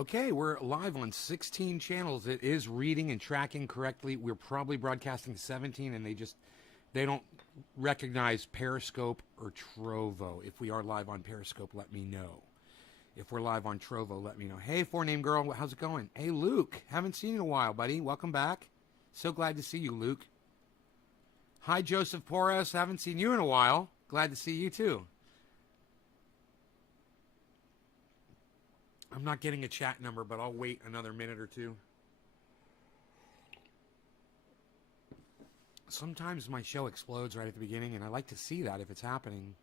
Okay, we're live on 16 channels. It is reading and tracking correctly. We're probably broadcasting 17, and they don't recognize Periscope or Trovo. If we are live on Periscope, let me know. If we're live on Trovo, let me know. Hey, four-name girl, how's it going? Hey, Luke, haven't seen you in a while, buddy. Welcome back. So glad to see you, Luke. Hi, Joseph Porras. Haven't seen you in a while. Glad to see you, too. I'm not getting a chat number, but I'll wait another minute or two. Sometimes my show explodes right at the beginning, and I like to see that if it's happening.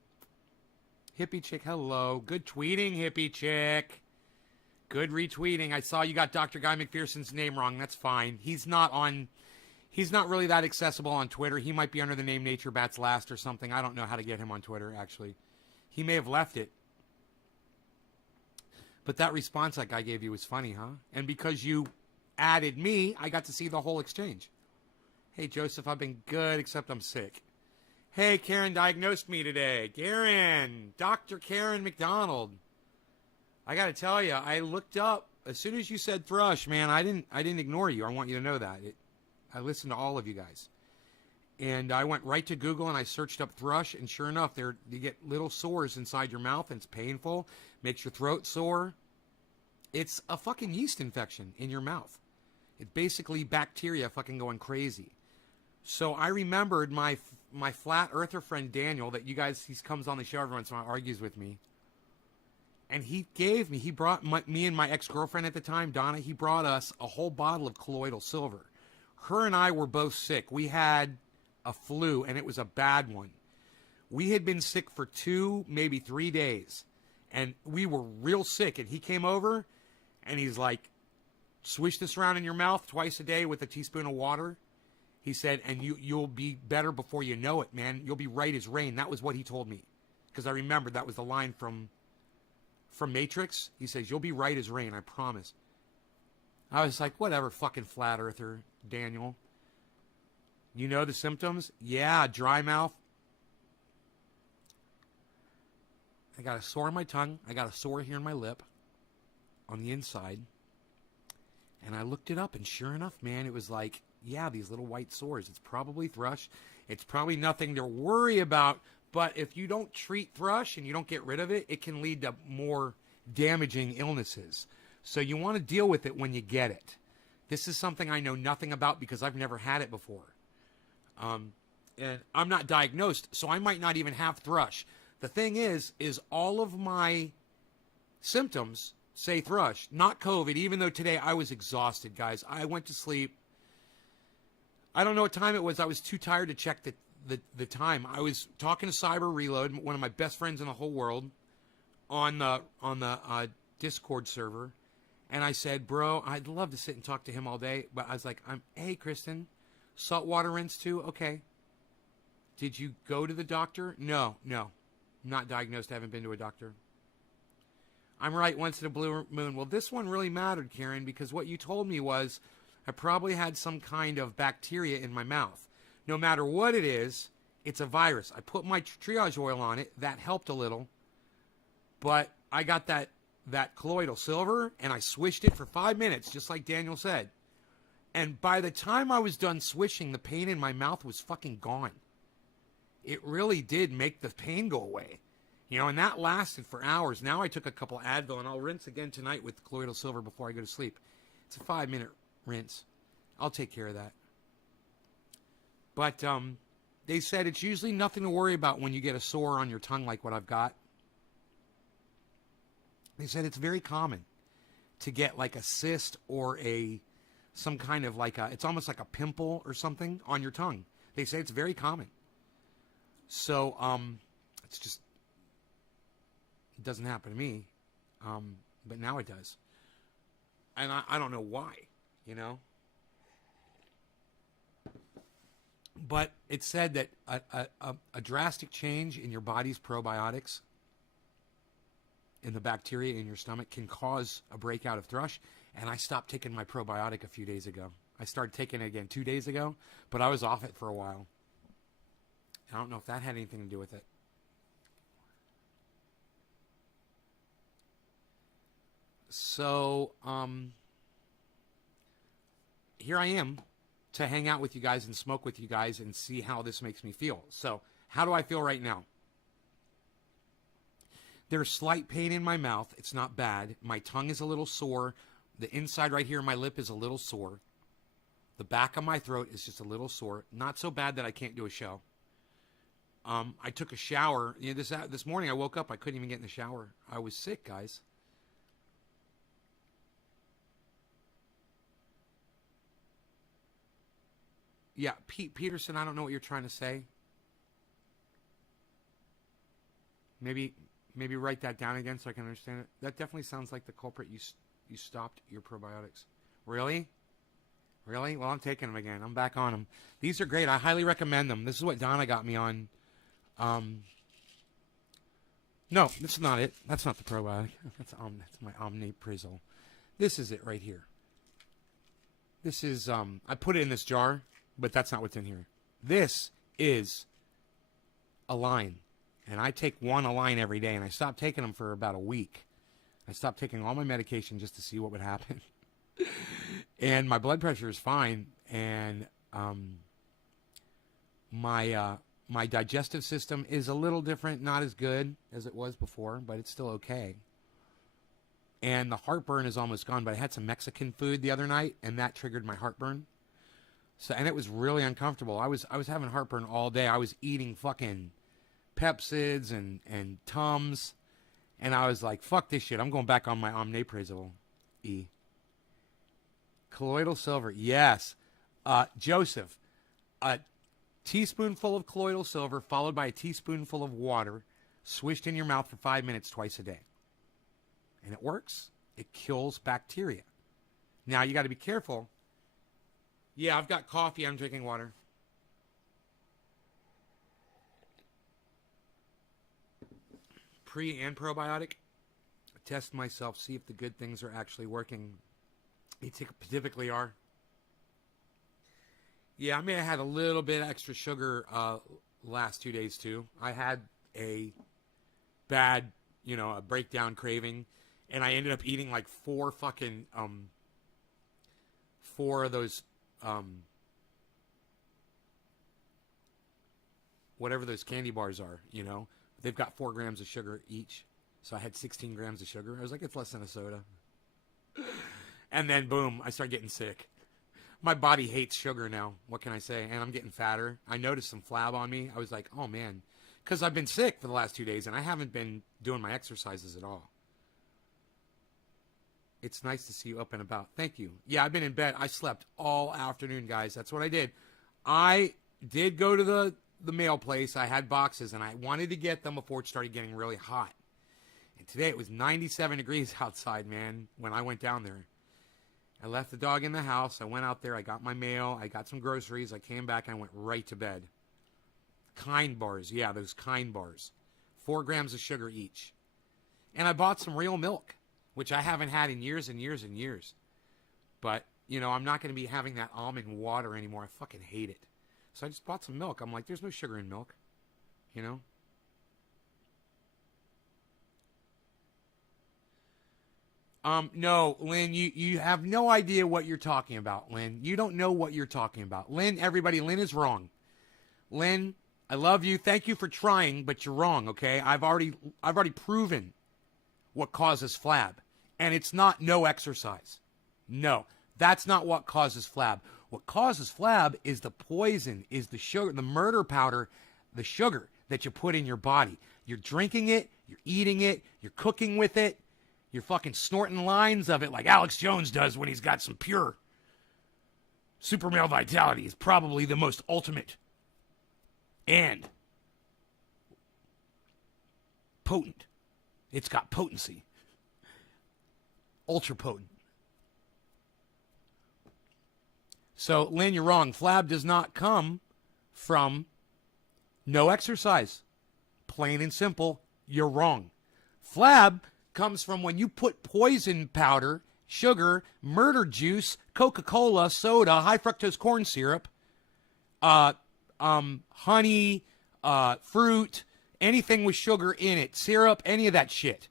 Hippie Chick, hello. Good tweeting, Hippie Chick. Good retweeting. I saw you got Dr. Guy McPherson's name wrong. That's fine. He's not really that accessible on Twitter. He might be under the name Nature Bats Last or something. I don't know how to get him on Twitter, actually. He may have left it. But that response that guy gave you was funny, huh? And because you added me, I got to see the whole exchange. Hey, Joseph, I've been good, except I'm sick. Hey, Karen diagnosed me today. Karen, Dr. Karen McDonald. I got to tell you, I looked up, as soon as you said thrush, man, I didn't ignore you. I want you to know that. I listened to all of you guys. And I went right to Google and I searched up thrush, and sure enough, you get little sores inside your mouth, and it's painful, makes your throat sore. It's a fucking yeast infection in your mouth. It's basically bacteria fucking going crazy. So I remembered my flat earther friend Daniel, that you guys, he comes on the show every once in a while, argues with me. And he brought me and my ex-girlfriend at the time, Donna, he brought us a whole bottle of colloidal silver. Her and I were both sick. We had a flu, and it was a bad one. We had been sick for 2, maybe 3 days, and we were real sick. And he came over, and he's like, swish this around in your mouth twice a day with a teaspoon of water. He said, and you'll be better before you know it, man. You'll be right as rain. That was what he told me, because I remembered that was the line from Matrix. He says, you'll be right as rain, I promise. I was like, whatever, fucking flat earther, Daniel. You know the symptoms? Yeah, dry mouth. I got a sore on my tongue. I got a sore here in my lip on the inside. And I looked it up, and sure enough, man, it was like, yeah, these little white sores. It's probably thrush. It's probably nothing to worry about. But if you don't treat thrush and you don't get rid of it, it can lead to more damaging illnesses. So you want to deal with it when you get it. This is something I know nothing about because I've never had it before. And I'm not diagnosed, so I might not even have thrush. The thing is all of my symptoms say thrush, not COVID, even though today I was exhausted, guys. I went to sleep. I don't know what time it was. I was too tired to check the time. I was talking to Cyber Reload, one of my best friends in the whole world, on the Discord server. And I said, bro, I'd love to sit and talk to him all day. But I was like, hey, Kristen, saltwater rinse too? Okay. Did you go to the doctor? No. Not diagnosed. I haven't been to a doctor. I'm right, once in a blue moon. Well, this one really mattered, Karen, because what you told me was I probably had some kind of bacteria in my mouth. No matter what it is, it's a virus. I put my triage oil on it. That helped a little. But I got that colloidal silver, and I swished it for 5 minutes, just like Daniel said. And by the time I was done swishing, the pain in my mouth was fucking gone. It really did make the pain go away. You know, and that lasted for hours. Now I took a couple Advil, and I'll rinse again tonight with colloidal silver before I go to sleep. It's a 5-minute rinse. I'll take care of that. But they said it's usually nothing to worry about when you get a sore on your tongue like what I've got. They said it's very common to get like a cyst or some kind of it's almost like a pimple or something on your tongue. They say it's very common. So it's just, it doesn't happen to me, but now it does. And I don't know why, you know. But it said that a drastic change in your body's probiotics, in the bacteria in your stomach, can cause a breakout of thrush. And I stopped taking my probiotic a few days ago. I started taking it again 2 days ago, but I was off it for a while. I don't know if that had anything to do with it. So, here I am to hang out with you guys and smoke with you guys and see how this makes me feel. So, how do I feel right now? There's slight pain in my mouth. It's not bad. My tongue is a little sore. The inside right here, my lip is a little sore. The back of my throat is just a little sore. Not so bad that I can't do a show. I took a shower. You know, this morning I woke up. I couldn't even get in the shower. I was sick, guys. Yeah, Peterson, I don't know what you're trying to say. Maybe write that down again so I can understand it. That definitely sounds like the culprit. You stopped your probiotics. Really? Really? Well, I'm taking them again. I'm back on them. These are great. I highly recommend them. This is what Donna got me on. No, this is not it. That's not the probiotic. That's my Omniprazole. This is it right here. This is, I put it in this jar, but that's not what's in here. This is Align. And I take one Align every day, and I stopped taking them for about a week. I stopped taking all my medication just to see what would happen. And my blood pressure is fine, and my digestive system is a little different, not as good as it was before, but it's still okay. And the heartburn is almost gone, but I had some Mexican food the other night, and that triggered my heartburn. So, and it was really uncomfortable. I was having heartburn all day. I was eating fucking Pepsids and Tums, and I was like, fuck this shit. I'm going back on my Omniprazole E. Colloidal silver, yes. Joseph, a teaspoonful of colloidal silver followed by a teaspoonful of water swished in your mouth for 5 minutes twice a day. And it works. It kills bacteria. Now, you got to be careful. Yeah, I've got coffee. I'm drinking water. Pre and probiotic. Test myself. See if the good things are actually working. They typically are. Yeah, I mean, I had a little bit extra sugar last 2 days, too. I had a bad, a breakdown craving. And I ended up eating like four of those, whatever those candy bars are, They've got 4 grams of sugar each. So I had 16 grams of sugar. I was like, it's less than a soda. And then, boom, I started getting sick. My body hates sugar now. What can I say? And I'm getting fatter. I noticed some flab on me. I was like, oh, man. Because I've been sick for the last 2 days, and I haven't been doing my exercises at all. It's nice to see you up and about. Thank you. Yeah, I've been in bed. I slept all afternoon, guys. That's what I did. I did go to the mail place. I had boxes, and I wanted to get them before it started getting really hot. And today it was 97 degrees outside, man, when I went down there. I left the dog in the house. I went out there. I got my mail. I got some groceries. I came back, and I went right to bed. Kind bars. Yeah, those Kind bars. 4 grams of sugar each. And I bought some real milk, which I haven't had in years and years and years. But, I'm not going to be having that almond water anymore. I fucking hate it. So I just bought some milk. I'm like, there's no sugar in milk, No, Lynn, you have no idea what you're talking about, Lynn. You don't know what you're talking about. Lynn, everybody, Lynn is wrong. Lynn, I love you. Thank you for trying, but you're wrong, okay? I've already proven what causes flab. And it's not no exercise. No, that's not what causes flab. What causes flab is the poison, is the sugar, the murder powder, the sugar that you put in your body. You're drinking it, you're eating it, you're cooking with it, you're fucking snorting lines of it like Alex Jones does when he's got some pure super male vitality. Is probably the most ultimate and potent. It's got potency. Ultra potent. So, Lynn, you're wrong. Flab does not come from no exercise. Plain and simple, you're wrong. Flab comes from when you put poison powder, sugar, murder juice, Coca-Cola, soda, high fructose corn syrup, honey, fruit, anything with sugar in it, syrup, any of that shit.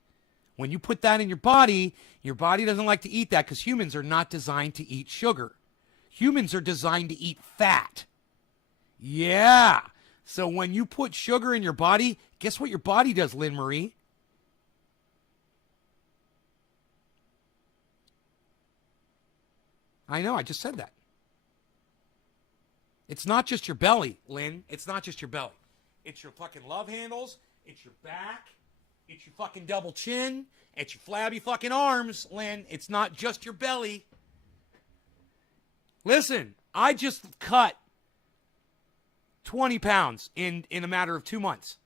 When you put that in your body Your body doesn't like to eat that because humans are not designed to eat sugar. Humans are designed to eat fat. Yeah. So when you put sugar in your body, guess what your body does, Lynn Marie? I know, I just said that. It's not just your belly, Lynn. It's not just your belly. It's your fucking love handles. It's your back. It's your fucking double chin. It's your flabby fucking arms, Lynn. It's not just your belly. Listen, I just cut 20 pounds in a matter of 2 months.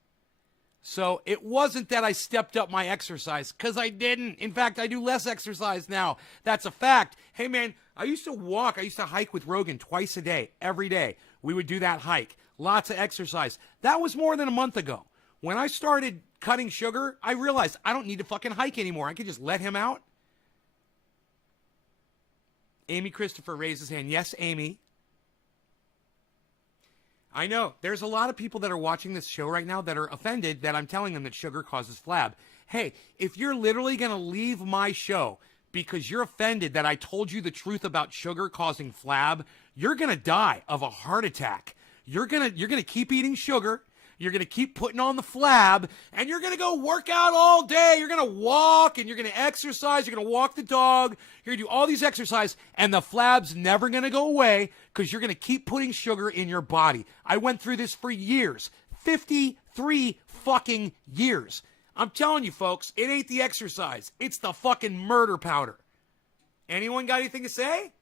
So it wasn't that I stepped up my exercise, because I didn't. In fact, I do less exercise now. That's a fact. Hey, man, I used to hike with Rogan twice a day, every day. We would do that hike. Lots of exercise. That was more than a month ago. When I started cutting sugar, I realized I don't need to fucking hike anymore. I could just let him out. Amy Christopher raised his hand. Yes, Amy. I know. There's a lot of people that are watching this show right now that are offended that I'm telling them that sugar causes flab. Hey, if you're literally going to leave my show because you're offended that I told you the truth about sugar causing flab, you're going to die of a heart attack. You're going to keep eating sugar. You're going to keep putting on the flab, and you're going to go work out all day. You're going to walk, and you're going to exercise. You're going to walk the dog. You're going to do all these exercise, and the flab's never going to go away because you're going to keep putting sugar in your body. I went through this for years, 53 fucking years. I'm telling you, folks, it ain't the exercise. It's the fucking murder powder. Anyone got anything to say?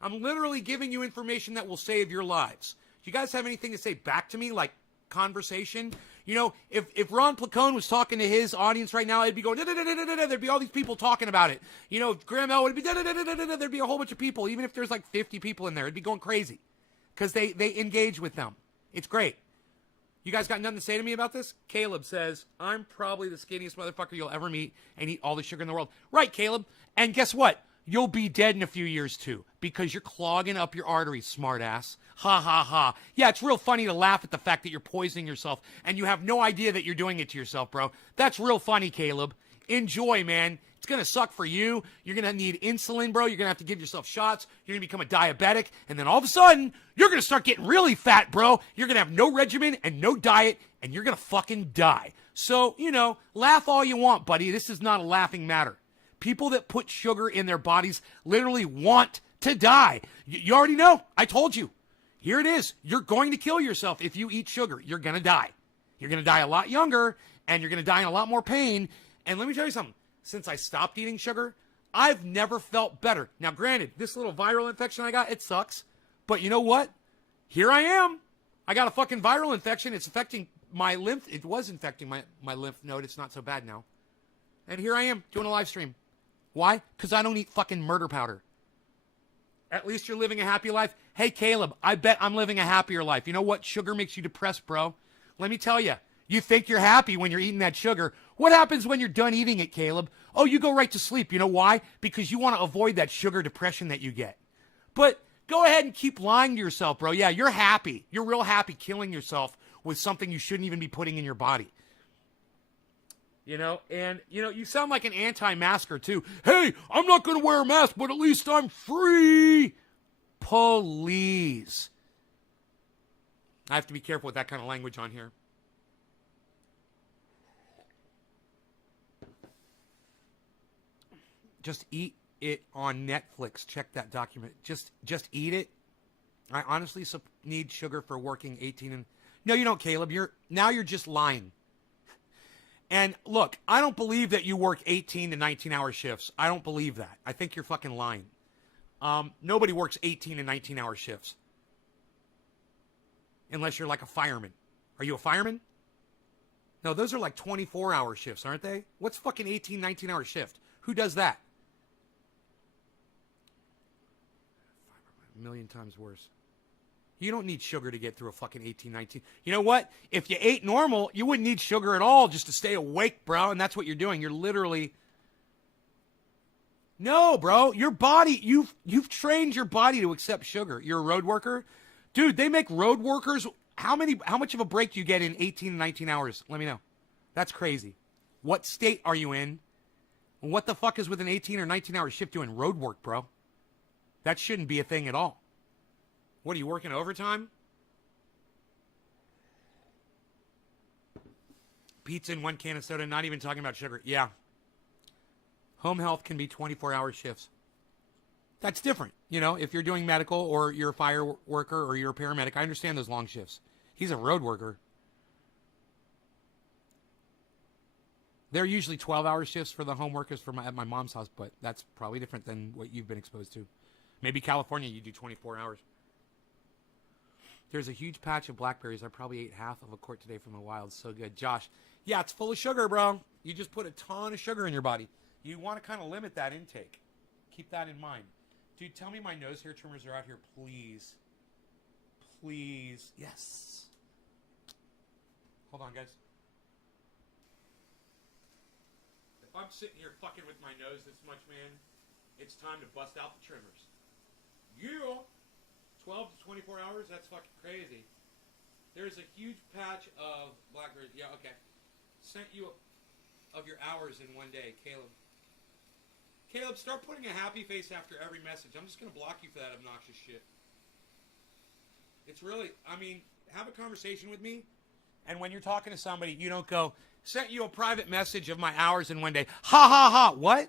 I'm literally giving you information that will save your lives. Do you guys have anything to say back to me, like conversation? You know, if Ron Placone was talking to his audience right now, it'd be going, there'd be all these people talking about it. You know, if Graham Elwood would be, there'd be a whole bunch of people, even if there's like 50 people in there, it'd be going crazy because they engage with them. It's great. You guys got nothing to say to me about this? Caleb says, I'm probably the skinniest motherfucker you'll ever meet and eat all the sugar in the world. Right, Caleb. And guess what? You'll be dead in a few years, too, because you're clogging up your arteries, smartass. Ha, ha, ha. Yeah, it's real funny to laugh at the fact that you're poisoning yourself, and you have no idea that you're doing it to yourself, bro. That's real funny, Caleb. Enjoy, man. It's going to suck for you. You're going to need insulin, bro. You're going to have to give yourself shots. You're going to become a diabetic, and then all of a sudden, you're going to start getting really fat, bro. You're going to have no regimen and no diet, and you're going to fucking die. So, you know, laugh all you want, buddy. This is not a laughing matter. People that put sugar in their bodies literally want to die. You already know. I told you. Here it is. You're going to kill yourself if you eat sugar. You're going to die. You're going to die a lot younger, and you're going to die in a lot more pain. And let me tell you something. Since I stopped eating sugar, I've never felt better. Now, granted, this little viral infection I got, it sucks. But you know what? Here I am. I got a fucking viral infection. It's affecting my lymph. It was infecting my lymph node. It's not so bad now. And here I am doing a live stream. Why? Because I don't eat fucking murder powder. At least you're living a happy life. Hey, Caleb, I bet I'm living a happier life. You know what? Sugar makes you depressed, bro. Let me tell you. You think you're happy when you're eating that sugar. What happens when you're done eating it, Caleb? Oh, you go right to sleep. You know why? Because you want to avoid that sugar depression that you get. But go ahead and keep lying to yourself, bro. Yeah, you're happy. You're real happy killing yourself with something you shouldn't even be putting in your body. You know, and, you know, you sound like an anti-masker, too. Hey, I'm not going to wear a mask, but at least I'm free. Please. I have to be careful with that kind of language on here. Just eat it on Netflix. Check that document. Just eat it. I honestly need sugar for working 18 and... No, you don't, Caleb. You're just lying. And look, I don't believe that you work 18 to 19-hour shifts. I don't believe that. I think you're fucking lying. Nobody works 18 and 19-hour shifts. Unless you're like a fireman. Are you a fireman? No, those are like 24-hour shifts, aren't they? What's fucking 18, 19-hour shift? Who does that? A million times worse. You don't need sugar to get through a fucking 18, 19. You know what? If you ate normal, you wouldn't need sugar at all just to stay awake, bro. And that's what you're doing. You're literally... No, bro. Your body, you've trained your body to accept sugar. You're a road worker. Dude, they make road workers... How much of a break do you get in 18 and 19 hours? Let me know. That's crazy. What state are you in? What the fuck is with an 18 or 19-hour shift doing road work, bro? That shouldn't be a thing at all. What, are you working overtime? Pizza and 1 can of soda, not even talking about sugar. Yeah. Home health can be 24-hour shifts. That's different. You know, if you're doing medical or you're a fire worker or you're a paramedic, I understand those long shifts. He's a road worker. They're usually 12-hour shifts for the home workers at my mom's house, but that's probably different than what you've been exposed to. Maybe California, you do 24 hours. There's a huge patch of blackberries. I probably ate half of a quart today from the wild. So good. Josh, yeah, it's full of sugar, bro. You just put a ton of sugar in your body. You want to kind of limit that intake. Keep that in mind. Dude, tell me my nose hair trimmers are out here, please. Please. Yes. Hold on, guys. If I'm sitting here fucking with my nose this much, man, it's time to bust out the trimmers. Yeah. 12 to 24 hours? That's fucking crazy. There's a huge patch of blackberries. Yeah, okay. Sent you of your hours in one day, Caleb. Caleb, start putting a happy face after every message. I'm just going to block you for that obnoxious shit. It's really, I mean, have a conversation with me. And when you're talking to somebody, you don't go, sent you a private message of my hours in one day. Ha, ha, ha. What?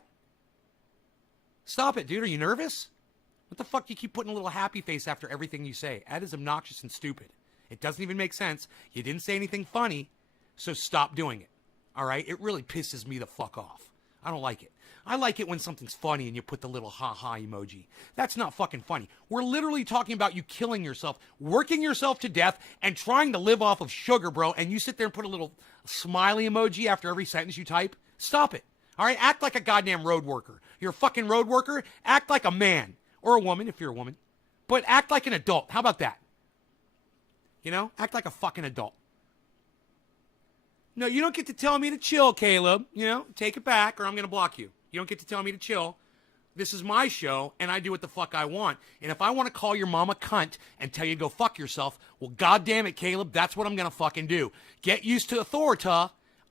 Stop it, dude. Are you nervous? What the fuck do you keep putting a little happy face after everything you say? That is obnoxious and stupid. It doesn't even make sense. You didn't say anything funny, so stop doing it. All right? It really pisses me the fuck off. I don't like it. I like it when something's funny and you put the little ha-ha emoji. That's not fucking funny. We're literally talking about you killing yourself, working yourself to death, and trying to live off of sugar, bro, and you sit there and put a little smiley emoji after every sentence you type? Stop it. All right? Act like a goddamn road worker. You're a fucking road worker. Act like a man. Or a woman, if you're a woman. But act like an adult. How about that? You know? Act like a fucking adult. No, you don't get to tell me to chill, Caleb. You know? Take it back or I'm going to block you. You don't get to tell me to chill. This is my show, and I do what the fuck I want. And if I want to call your mom a cunt and tell you to go fuck yourself, well, goddamn it, Caleb, that's what I'm going to fucking do. Get used to authority.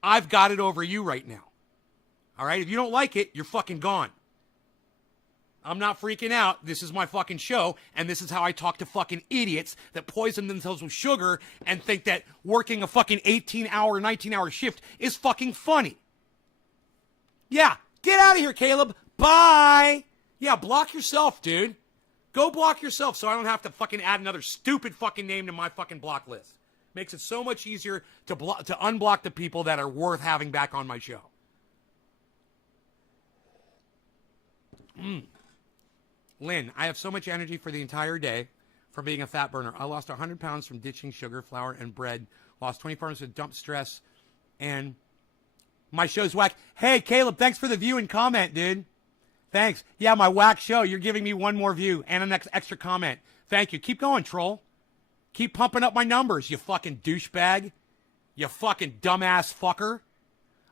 I've got it over you right now. All right? If you don't like it, you're fucking gone. I'm not freaking out. This is my fucking show, and this is how I talk to fucking idiots that poison themselves with sugar and think that working a fucking 18-hour, 19-hour shift is fucking funny. Yeah, get out of here, Caleb. Bye. Yeah, block yourself, dude. Go block yourself so I don't have to fucking add another stupid fucking name to my fucking block list. Makes it so much easier to unblock the people that are worth having back on my show. Lynn, I have so much energy for the entire day from being a fat burner. I lost 100 pounds from ditching sugar, flour, and bread. Lost 24 hours of dump stress. And my show's whack. Hey, Caleb, thanks for the view and comment, dude. Thanks. Yeah, my whack show. You're giving me one more view and an extra comment. Thank you. Keep going, troll. Keep pumping up my numbers, you fucking douchebag. You fucking dumbass fucker.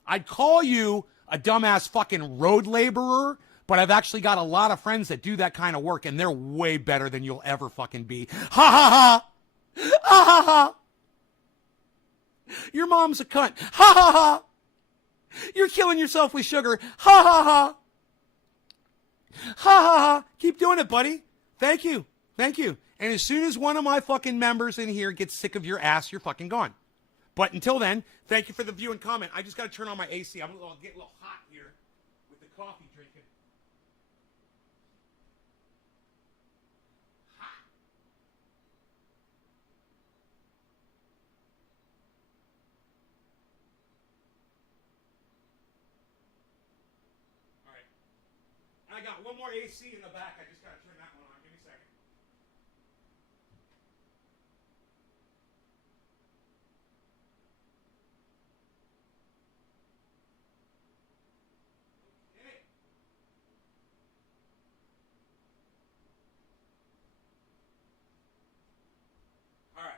I'd call you a dumbass fucking road laborer, but I've actually got a lot of friends that do that kind of work, and they're way better than you'll ever fucking be. Ha ha ha! Ha ha ha! Your mom's a cunt. Ha ha ha! You're killing yourself with sugar. Ha ha ha! Ha ha ha! Keep doing it, buddy. Thank you. Thank you. And as soon as one of my fucking members in here gets sick of your ass, you're fucking gone. But until then, thank you for the view and comment. I just got to turn on my AC. I'm going to get a little hot here with the coffee drinking. I got one more AC in the back. I just got to turn that one on. Give me a second. Okay. All right.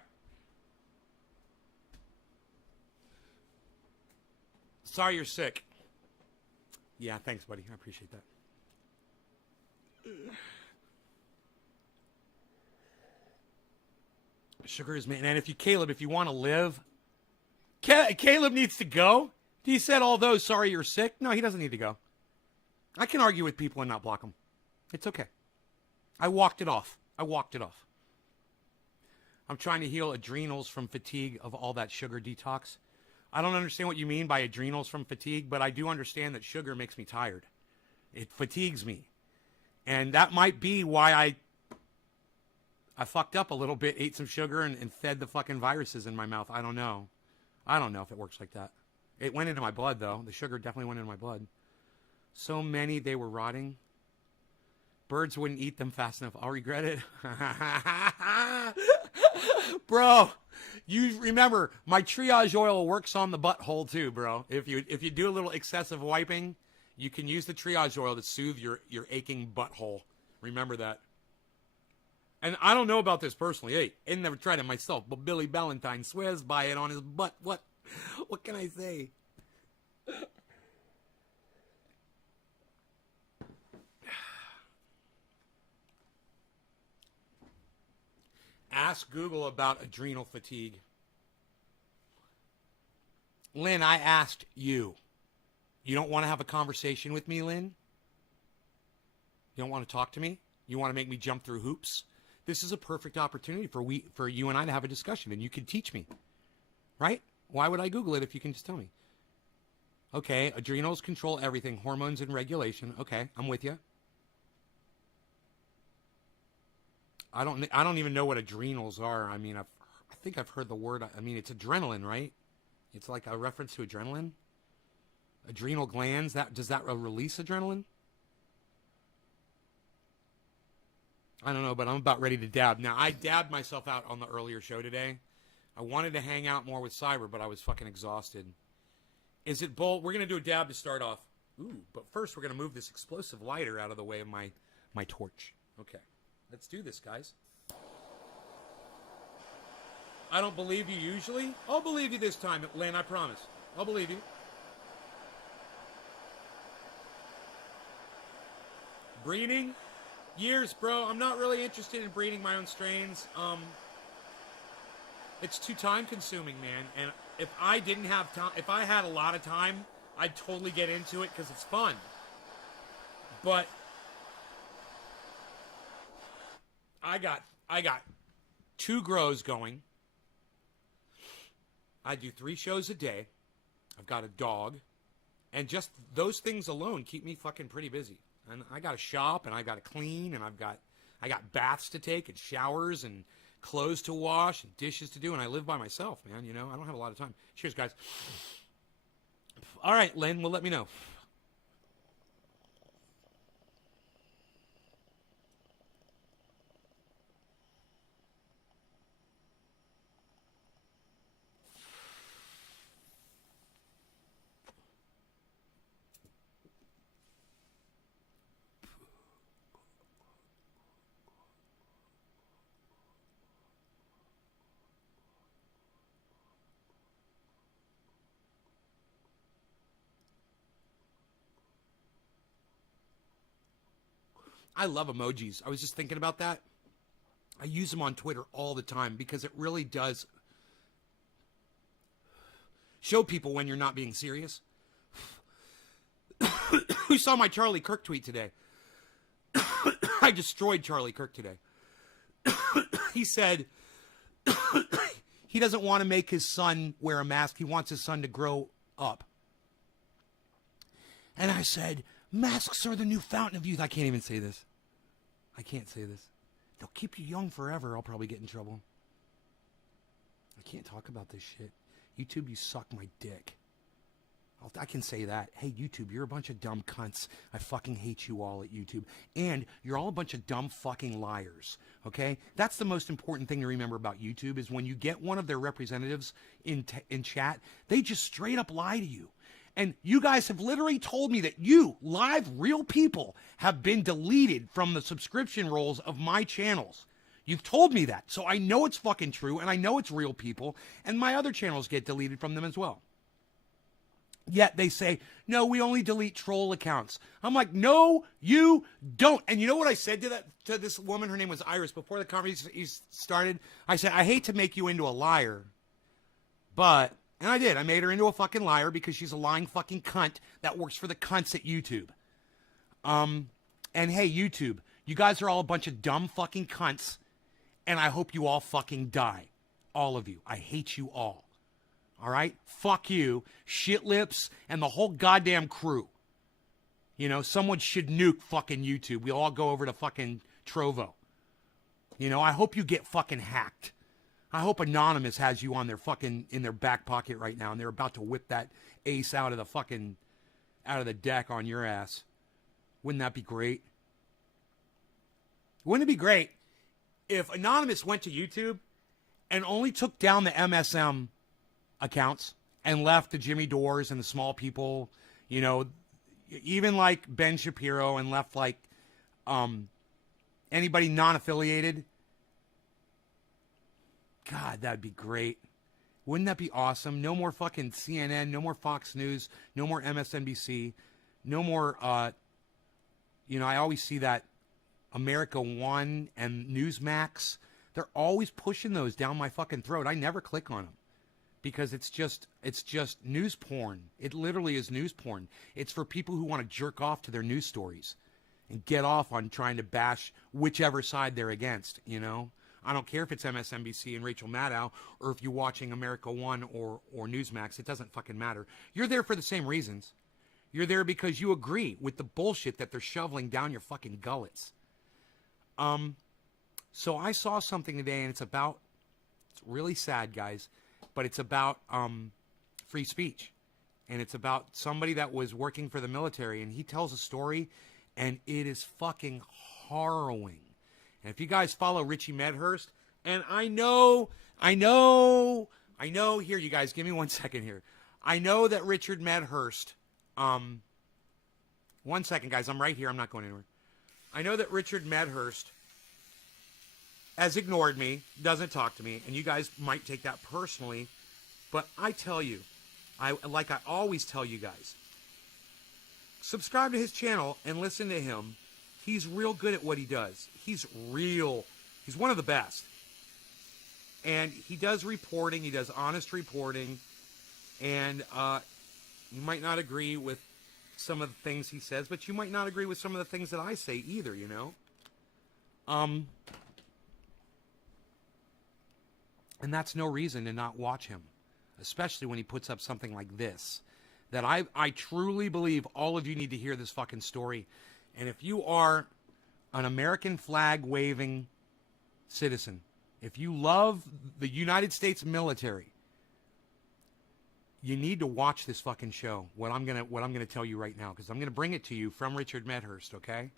Sorry you're sick. Yeah, thanks, buddy. I appreciate that. Sugar is man. And if you want to live, Caleb needs to go. He said all those. Sorry you're sick. No, he doesn't need to go. I can argue with people and not block them. It's okay. I walked it off. I'm trying to heal adrenals from fatigue of all that sugar detox. I don't understand what you mean by adrenals from fatigue, but I do understand that sugar makes me tired. It fatigues me. And that might be why I fucked up a little bit, ate some sugar, and fed the fucking viruses in my mouth. I don't know. I don't know if it works like that. It went into my blood, though. The sugar definitely went into my blood. So many, they were rotting. Birds wouldn't eat them fast enough. I'll regret it. Bro, you remember, my triage oil works on the butthole too, bro. If you do a little excessive wiping, you can use the triage oil to soothe your aching butthole. Remember that. And I don't know about this personally. Hey, I never tried it myself, but Billy Ballantyne swears by it on his butt. What can I say? Ask Google about adrenal fatigue. Lynn, I asked you. You don't want to have a conversation with me, Lynn? You don't want to talk to me? You want to make me jump through hoops? This is a perfect opportunity for you and I to have a discussion, and you can teach me. Right? Why would I Google it if you can just tell me? Okay, adrenals control everything. Hormones and regulation. Okay, I'm with you. I don't even know what adrenals are. I mean, I think I've heard the word. I mean, it's adrenaline, right? It's like a reference to adrenaline. Adrenal glands. Does that release adrenaline? I don't know, but I'm about ready to dab. Now, I dabbed myself out on the earlier show today. I wanted to hang out more with Cyber, but I was fucking exhausted. Is it bold? We're going to do a dab to start off. Ooh, but first we're going to move this explosive lighter out of the way of my torch. Okay. Let's do this, guys. I don't believe you usually. I'll believe you this time, Lynn, I promise. I'll believe you. Breeding? Years, bro. I'm not really interested in breeding my own strains. It's too time consuming, man. And if I didn't have time, if I had a lot of time, I'd totally get into it because it's fun. But I got 2 grows going. I do 3 shows a day. I've got a dog. And just those things alone keep me fucking pretty busy. And I got to shop, and I got to clean, and I got baths to take, and showers, and clothes to wash, and dishes to do, and I live by myself, man, you know? I don't have a lot of time. Cheers, guys. All right, Lynn, well, let me know. I love emojis. I was just thinking about that. I use them on Twitter all the time because it really does show people when you're not being serious. Who saw my Charlie Kirk tweet today? I destroyed Charlie Kirk today. He said he doesn't want to make his son wear a mask. He wants his son to grow up. And I said, masks are the new fountain of youth. I can't even say this. I can't say this. They'll keep you young forever. I'll probably get in trouble. I can't talk about this shit. YouTube, you suck my dick. I can say that. Hey, YouTube, you're a bunch of dumb cunts. I fucking hate you all at YouTube. And you're all a bunch of dumb fucking liars. Okay? That's the most important thing to remember about YouTube is when you get one of their representatives in chat, they just straight up lie to you. And you guys have literally told me that you, live, real people, have been deleted from the subscription rolls of my channels. You've told me that. So I know it's fucking true, and I know it's real people, and my other channels get deleted from them as well. Yet they say, no, we only delete troll accounts. I'm like, no, you don't. And you know what I said to this woman? Her name was Iris. Before the conversation started, I said, I hate to make you into a liar, but... And I did. I made her into a fucking liar because she's a lying fucking cunt that works for the cunts at YouTube. And hey, YouTube, you guys are all a bunch of dumb fucking cunts, and I hope you all fucking die. All of you. I hate you all. All right? Fuck you, Shit Lips, and the whole goddamn crew. You know, someone should nuke fucking YouTube. We'll all go over to fucking Trovo. You know, I hope you get fucking hacked. I hope Anonymous has you on their fucking, in their back pocket right now, and they're about to whip that ace out of the deck on your ass. Wouldn't that be great? Wouldn't it be great if Anonymous went to YouTube and only took down the MSM accounts and left the Jimmy Dores and the small people, you know, even like Ben Shapiro, and left like anybody non-affiliated? God, that'd be great. Wouldn't that be awesome? No more fucking CNN, no more Fox News, no more MSNBC, no more, you know, I always see that America One and Newsmax. They're always pushing those down my fucking throat. I never click on them because it's just news porn. It literally is news porn. It's for people who want to jerk off to their news stories and get off on trying to bash whichever side they're against, you know? I don't care if it's MSNBC and Rachel Maddow, or if you're watching America One or Newsmax. It doesn't fucking matter. You're there for the same reasons. You're there because you agree with the bullshit that they're shoveling down your fucking gullets. So I saw something today, and it's really sad, guys, but it's about free speech. And it's about somebody that was working for the military, and he tells a story, and it is fucking harrowing. And if you guys follow Richie Medhurst, and I know, here, you guys, give me 1 second here. I know that Richard Medhurst, 1 second, guys, I'm right here, I'm not going anywhere. I know that Richard Medhurst has ignored me, doesn't talk to me, and you guys might take that personally, but I tell you, like I always tell you guys, subscribe to his channel and listen to him. He's real good at what he does. He's one of the best. And he does reporting, he does honest reporting, and you might not agree with some of the things he says, but you might not agree with some of the things that I say either, you know? And that's no reason to not watch him, especially when he puts up something like this, that I truly believe all of you need to hear this fucking story. And if you are an American flag waving citizen, if you love the United States military, you need to watch this fucking show. What I'm gonna tell you right now, because I'm gonna bring it to you from Richard Medhurst. Okay,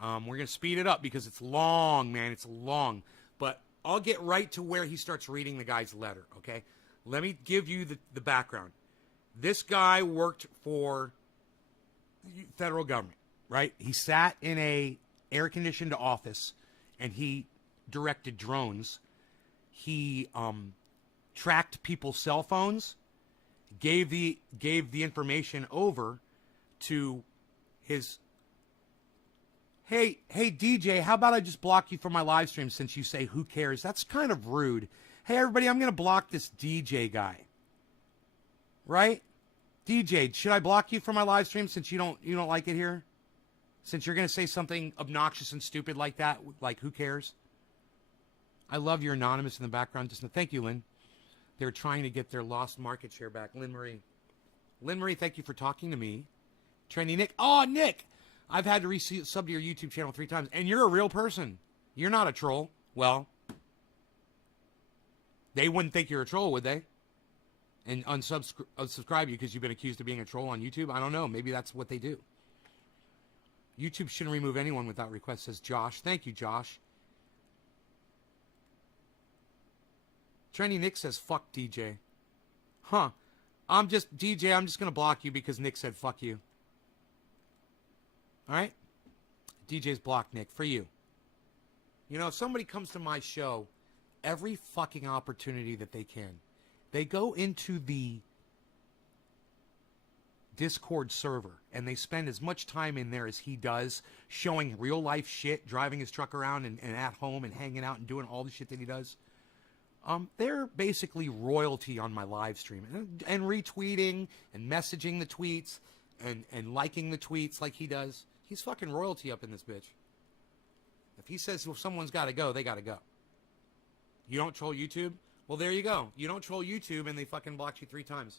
we're gonna speed it up because it's long, man. It's long, but I'll get right to where he starts reading the guy's letter. Okay, let me give you the background. This guy worked for the federal government. Right? He sat in a air-conditioned office, and he directed drones. He tracked people's cell phones, gave the information over to his. Hey DJ, how about I just block you from my live stream since you say who cares? That's kind of rude. Hey everybody, I'm gonna block this DJ guy. Right? DJ, should I block you from my live stream since you don't like it here? Since you're going to say something obnoxious and stupid like that, like who cares? I love your anonymous in the background. Just thank you, Lynn. They're trying to get their lost market share back. Lynn Marie. Lynn Marie, thank you for talking to me. Trendy Nick. Oh, Nick, I've had to sub to your YouTube channel 3 times, and you're a real person. You're not a troll. Well, they wouldn't think you're a troll, would they? And unsubscribe you because you've been accused of being a troll on YouTube? I don't know. Maybe that's what they do. YouTube shouldn't remove anyone without request, says Josh. Thank you, Josh. Trendy Nick says, fuck DJ. Huh. DJ, I'm just going to block you because Nick said fuck you. All right? DJ's blocked, Nick, for you. You know, if somebody comes to my show, every fucking opportunity that they can, they go into the Discord server and they spend as much time in there as he does, showing real life shit, driving his truck around and at home and hanging out and doing all the shit that he does. They're basically royalty on my live stream, and retweeting and messaging the tweets and liking the tweets like he does. He's fucking royalty up in this bitch. If he says if someone's got to go, they got to go. You don't troll YouTube? Well, there you go. You don't troll YouTube and they fucking blocked you 3 times.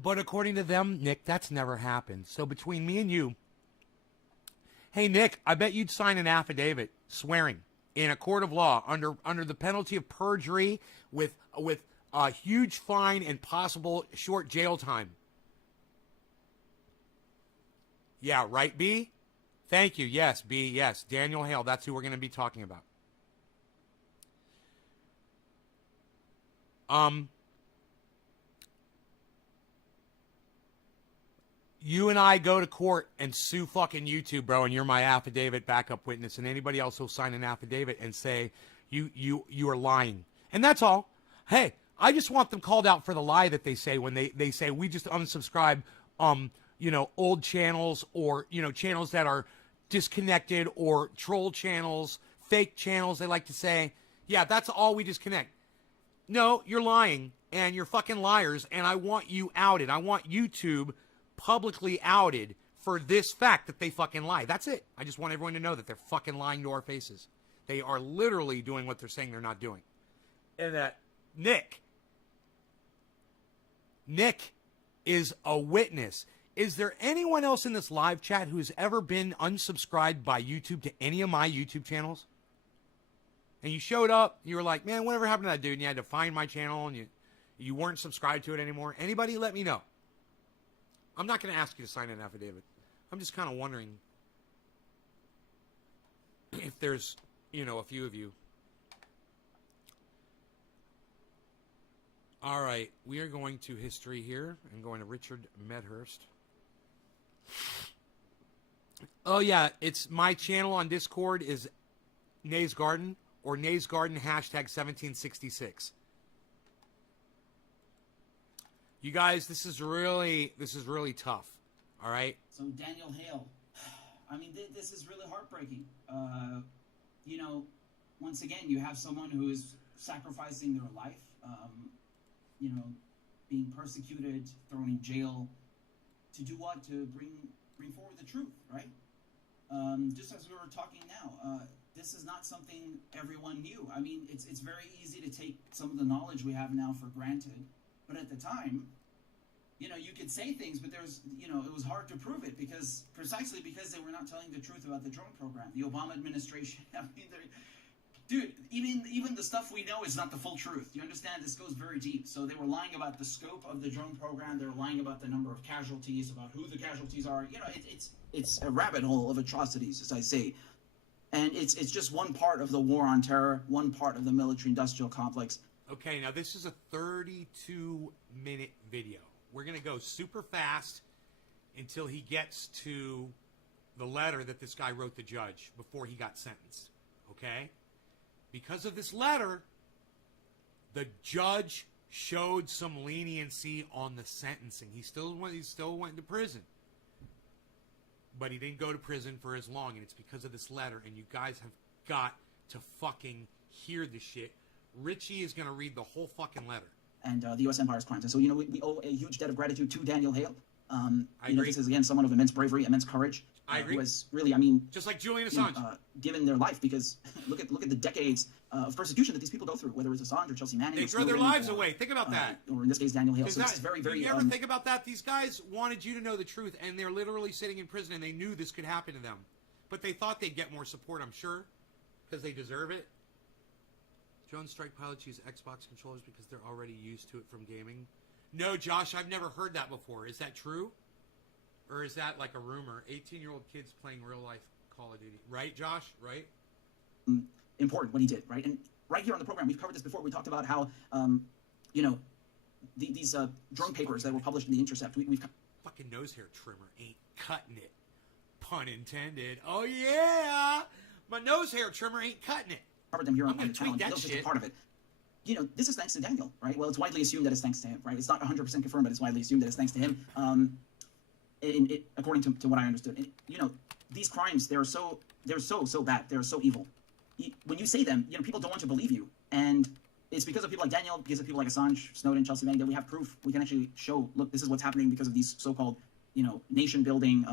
But according to them, Nick, that's never happened. So between me and you, hey, Nick, I bet you'd sign an affidavit swearing in a court of law under the penalty of perjury with a huge fine and possible short jail time. Yeah, right, B? Thank you. Yes, B, yes. Daniel Hale, that's who we're going to be talking about. You and I go to court and sue fucking YouTube, bro, and you're my affidavit backup witness, and anybody else will sign an affidavit and say you are lying. And that's all. Hey, I just want them called out for the lie that they say when they say we just unsubscribe old channels or, channels that are disconnected or troll channels, fake channels, they like to say. Yeah, that's all we disconnect. No, you're lying, and you're fucking liars, and I want you outed. I want YouTube publicly outed for this fact that they fucking lie. That's it. I just want everyone to know that they're fucking lying to our faces. They are literally doing what they're saying they're not doing. And that Nick is a witness. Is there anyone else in this live chat who's ever been unsubscribed by YouTube to any of my YouTube channels? And you showed up, you were like, man, whatever happened to that dude? And you had to find my channel and you weren't subscribed to it anymore. Anybody, let me know. I'm not going to ask you to sign an affidavit. I'm just kind of wondering if there's, a few of you. All right, we are going to history here and going to Richard Medhurst. Oh, yeah, it's my channel on Discord is Nays Garden or Nays Garden #1766. You guys, this is really tough. All right. So Daniel Hale, I mean, this is really heartbreaking. Once again, you have someone who is sacrificing their life, being persecuted, thrown in jail, to do what? To bring forward the truth, right? Just as we were talking now, this is not something everyone knew. I mean, it's very easy to take some of the knowledge we have now for granted. But at the time, you could say things, but it was hard to prove it precisely because they were not telling the truth about the drone program. The Obama administration, I mean, dude, even the stuff we know is not the full truth. You understand? This goes very deep. So they were lying about the scope of the drone program. They were lying about the number of casualties, about who the casualties are. It's a rabbit hole of atrocities, as I say. And it's just one part of the war on terror, one part of the military-industrial complex. Okay, now this is a 32-minute video. We're going to go super fast until he gets to the letter that this guy wrote the judge before he got sentenced. Okay? Because of this letter, the judge showed some leniency on the sentencing. He still went to prison. But he didn't go to prison for as long, and it's because of this letter. And you guys have got to fucking hear this shit. Richie is going to read the whole fucking letter. And the U.S. empire's crimes. And so, we owe a huge debt of gratitude to Daniel Hale. I agree. This is, again, someone of immense bravery, immense courage. I agree. Who has really, just like Julian Assange. Given their life, because look at the decades of persecution that these people go through, whether it's Assange or Chelsea Manning. They throw their lives away. Think about that. Or in this case, Daniel Hale. So this is very, very... You ever think about that? These guys wanted you to know the truth, and they're literally sitting in prison, and they knew this could happen to them. But they thought they'd get more support, I'm sure, because they deserve it. Drone strike pilots use Xbox controllers because they're already used to it from gaming. No, Josh, I've never heard that before. Is that true? Or is that like a rumor? 18-year-old kids playing real-life Call of Duty. Right, Josh? Right? Important what he did, right? And right here on the program, we've covered this before. We talked about how, these drone papers that were published in The Intercept. We've fucking nose hair trimmer ain't cutting it. Pun intended. Oh, yeah! My nose hair trimmer ain't cutting it. Covered them here on the channel. That was just shit. a part of it. This is thanks to Daniel, right? Well, it's widely assumed that it's thanks to him, right? It's not 100% confirmed, but it's widely assumed that it's thanks to him. According to what I understood, and, these crimes, they're so bad, they're so evil. When you say them, people don't want to believe you, and it's because of people like Daniel, because of people like Assange, Snowden, Chelsea Manning, that we have proof. We can actually show, look, this is what's happening because of these so-called, nation building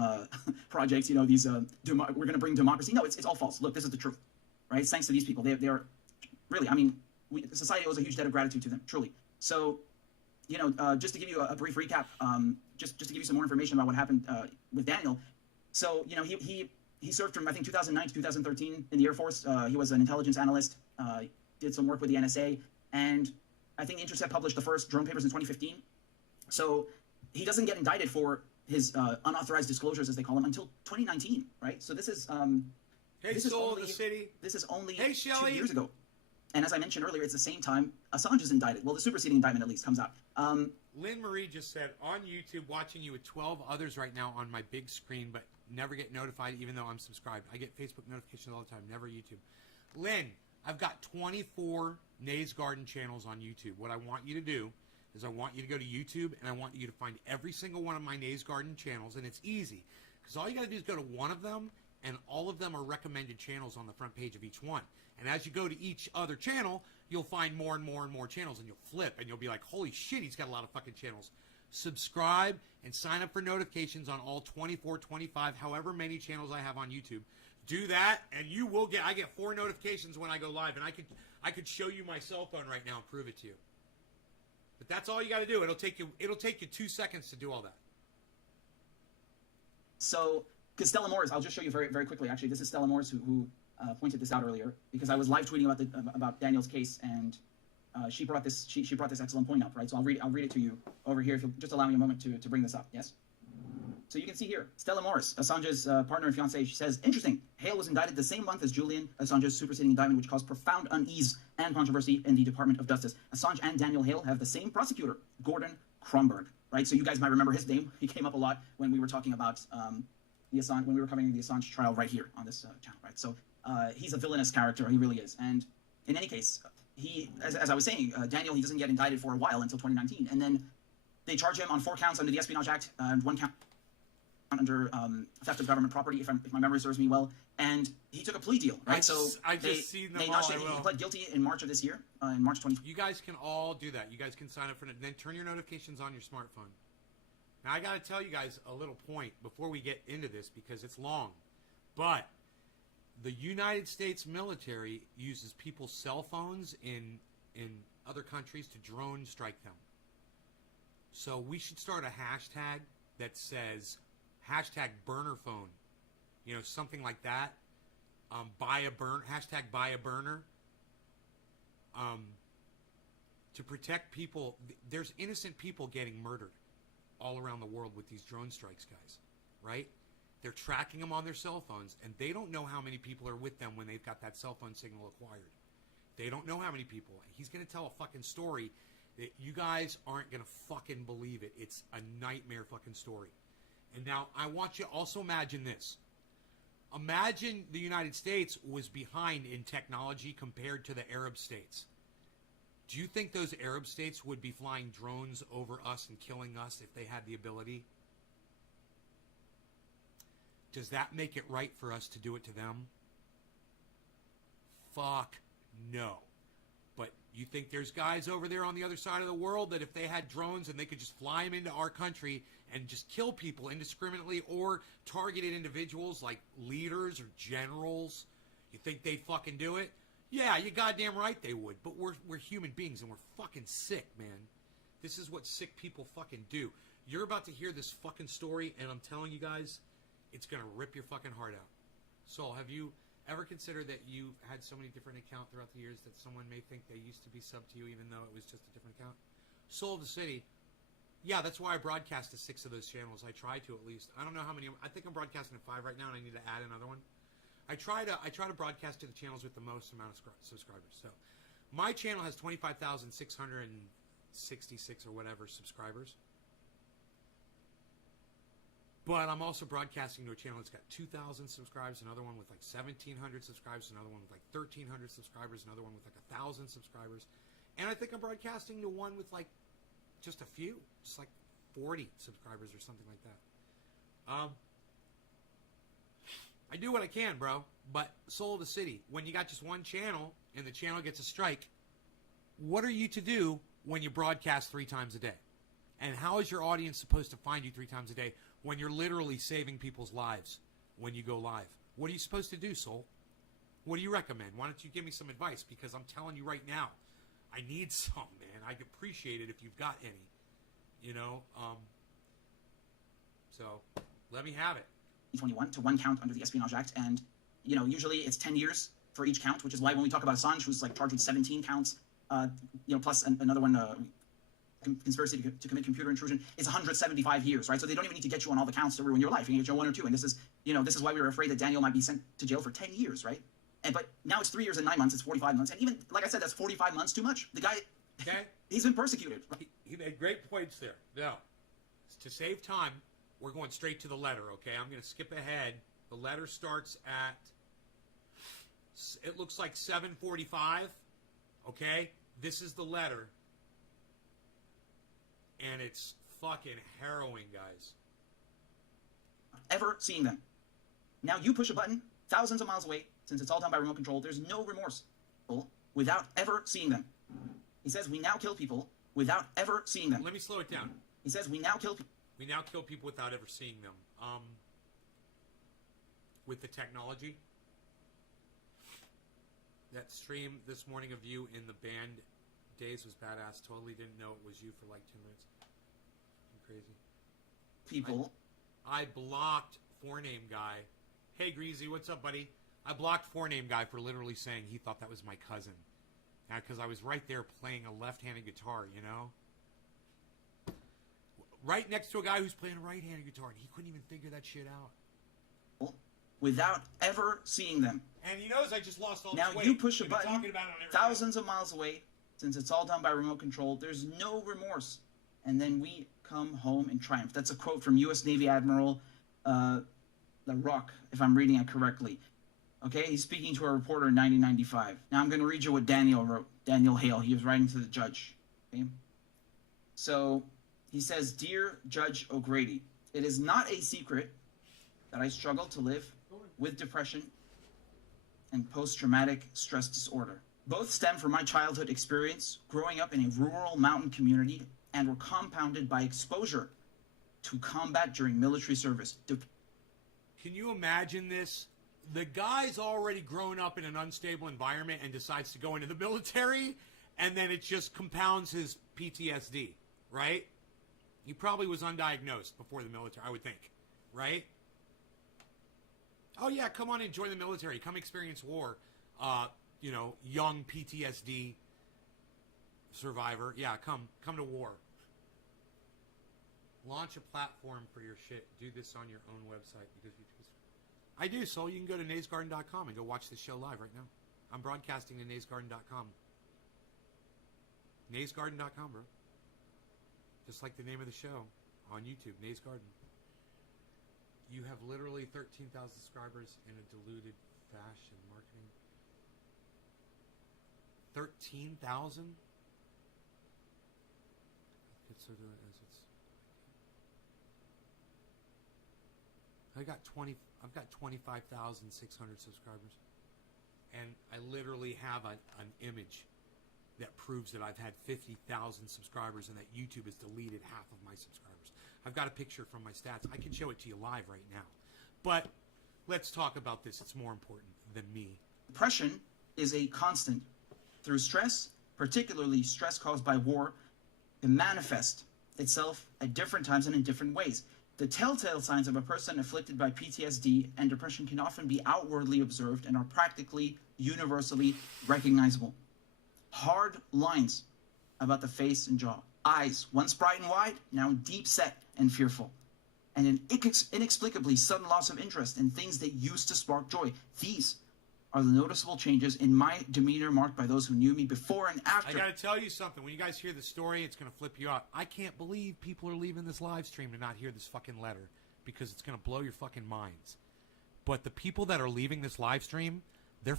projects. These we're going to bring democracy. No, it's all false. Look, this is the truth, right? It's thanks to these people. They're really, society owes a huge debt of gratitude to them, truly. So, just to give you a brief recap, just to give you some more information about what happened with Daniel. So, he served from, I think, 2009 to 2013 in the Air Force. He was an intelligence analyst, did some work with the NSA, and I think Intercept published the first drone papers in 2015. So he doesn't get indicted for his unauthorized disclosures, as they call them, until 2019, right? So this is Soul of the City. This is only Hey, 2 Shelley. years ago. And as I mentioned earlier, it's the same time Assange is indicted. Well, the superseding indictment at least comes out. Lynn Marie just said, on YouTube, watching you with 12 others right now on my big screen, but never get notified even though I'm subscribed. I get Facebook notifications all the time, never YouTube. Lynn, I've got 24 Nays Garden channels on YouTube. What I want you to do is I want you to go to YouTube, and I want you to find every single one of my Nays Garden channels, and it's easy. Because all you got to do is go to one of them, and all of them are recommended channels on the front page of each one. And as you go to each other channel, you'll find more and more and more channels, and you'll flip, and you'll be like, holy shit, he's got a lot of fucking channels. Subscribe and sign up for notifications on all 24, 25, however many channels I have on YouTube. Do that, and you will I get 4 notifications when I go live, and I could show you my cell phone right now and prove it to you. But that's all you got to do. It'll take you 2 seconds to do all that. So, because Stella Morris, I'll just show you very, very quickly. Actually, this is Stella Morris who pointed this out earlier, because I was live tweeting about Daniel's case, and she brought this excellent point up, right? So I'll read it to you over here if you'll just allow me a moment to bring this up. Yes. So you can see here, Stella Morris, Assange's partner and fiancée, she says, interesting, Hale was indicted the same month as Julian Assange's superseding indictment, which caused profound unease and controversy in the Department of Justice. Assange and Daniel Hale have the same prosecutor, Gordon Kromberg, right? So you guys might remember his name. He came up a lot when we were talking about when we were covering the Assange trial right here on this channel, right? So he's a villainous character, he really is. And in any case, he, as I was saying, Daniel, he doesn't get indicted for a while until 2019. And then they charge him on 4 counts under the Espionage Act and 1 count under theft of government property, if my memory serves me well, and he took a plea deal, right? I just seen them all. He pled guilty in March of this year, in March 20. You guys can all do that. You guys can sign up for it, then turn your notifications on your smartphone. Now, I got to tell you guys a little point before we get into this, because it's long, but the United States military uses people's cell phones in other countries to drone strike them. So we should start a hashtag that says #burner phone, something like that. Hashtag buy a burner. To protect people. There's innocent people getting murdered all around the world with these drone strikes, guys, right? They're tracking them on their cell phones, and they don't know how many people are with them when they've got that cell phone signal acquired. They don't know how many people. He's going to tell a fucking story that you guys aren't going to fucking believe it. It's a nightmare fucking story. And now I want you to also imagine this. Imagine the United States was behind in technology compared to the Arab states. Do you think those Arab states would be flying drones over us and killing us if they had the ability? Does that make it right for us to do it to them? Fuck no. But you think there's guys over there on the other side of the world that if they had drones and they could just fly them into our country and just kill people indiscriminately or targeted individuals like leaders or generals, you think they'd fucking do it? Yeah, you goddamn right they would. But we're human beings and we're fucking sick, man. This is what sick people fucking do. You're about to hear this fucking story, and I'm telling you guys, it's going to rip your fucking heart out. Saul, have you ever considered that you had so many different accounts throughout the years that someone may think they used to be sub to you even though it was just a different account? Soul of the City. Yeah, that's why I broadcast to 6 of those channels. I try to, at least. I don't know how many. I think I'm broadcasting to 5 right now, and I need to add another one. I try to broadcast to the channels with the most amount of subscribers. So my channel has 25,666 or whatever subscribers. But I'm also broadcasting to a channel that's got 2,000 subscribers, another one with like 1,700 subscribers, another one with like 1,300 subscribers, another one with like 1,000 subscribers. And I think I'm broadcasting to one with like just a few, just like 40 subscribers or something like that. I do what I can, bro. But Soul of the City, when you got just one channel and the channel gets a strike, what are you to do when you broadcast 3 times a day? And how is your audience supposed to find you 3 times a day when you're literally saving people's lives when you go live? What are you supposed to do, Soul? What do you recommend? Why don't you give me some advice? Because I'm telling you right now, I need some, man. I'd appreciate it if you've got any. You know? So, let me have it. 21 to one count under the Espionage Act, and, you know, usually it's 10 years for each count, which is why when we talk about Assange, who's, like, charged with 17 counts, you know, plus another one, conspiracy to commit computer intrusion, is 175 years, right? So they don't even need to get you on all the counts to ruin your life. You can get you on one or two, and this is, you know, this is why we were afraid that Daniel might be sent to jail for 10 years, right? But now it's 3 years and 9 months, it's 45 months, and even, like I said, that's 45 months too much. The guy, okay, he's been persecuted. He made great points there. Now, to save time, we're going straight to the letter, okay? I'm going to skip ahead. The letter starts at, it looks like 7:45, okay? This is the letter. And it's fucking harrowing, guys. Ever seeing them. Now you push a button thousands of miles away, since it's all done by remote control. There's no remorse without ever seeing them. He says we now kill people without ever seeing them. Let me slow it down. He says we now kill people. We now kill people without ever seeing them. With the technology. That stream this morning of you in the band days was badass. Totally didn't know it was you for like 2 minutes. Crazy. People. I blocked forename guy. Hey Greasy, what's up, buddy? I blocked forename guy for literally saying he thought that was my cousin. Now, because I was right there playing a left-handed guitar, you know? Right next to a guy who's playing a right-handed guitar, and he couldn't even figure that shit out. Without ever seeing them. And he knows I just lost all now this weight. You push a We've been button talking about it on thousands of miles away, since it's all done by remote control. There's no remorse. And then we come home in triumph. That's a quote from U.S. Navy Admiral LaRocque, if I'm reading it correctly. Okay, he's speaking to a reporter in 1995. Now I'm going to read you what Daniel wrote. Daniel Hale. He was writing to the judge. Okay? So he says, Dear Judge O'Grady, it is not a secret that I struggle to live with depression and post-traumatic stress disorder. Both stem from my childhood experience growing up in a rural mountain community and were compounded by exposure to combat during military service. Can you imagine this? The guy's already grown up in an unstable environment and decides to go into the military, and then it just compounds his PTSD, right? He probably was undiagnosed before the military, I would think, right? Oh, yeah, come on and join the military. Come experience war. You know, young PTSD survivor. Yeah, come to war. Launch a platform for your shit. Do this on your own website. Because I do, so you can go to naysgarden.com and go watch the show live right now. I'm broadcasting to naysgarden.com. Naysgarden.com, bro. Just like the name of the show on YouTube, Nays Garden. You have literally 13,000 subscribers in a diluted fashion. Marketing. 13,000? I've got 25,600 subscribers. And I literally have an image that proves that I've had 50,000 subscribers and that YouTube has deleted half of my subscribers. I've got a picture from my stats. I can show it to you live right now. But let's talk about this. It's more important than me. Depression is a constant. Through stress, particularly stress caused by war, can manifest itself at different times and in different ways. The telltale signs of a person afflicted by PTSD and depression can often be outwardly observed and are practically universally recognizable. Hard lines about the face and jaw. Eyes, once bright and wide, now deep set and fearful. And an inexplicably sudden loss of interest in things that used to spark joy. These are the noticeable changes in my demeanor marked by those who knew me before and after. I got to tell you something. When you guys hear the story, it's going to flip you out. I can't believe people are leaving this live stream to not hear this fucking letter because it's going to blow your fucking minds. But the people that are leaving this live stream, they're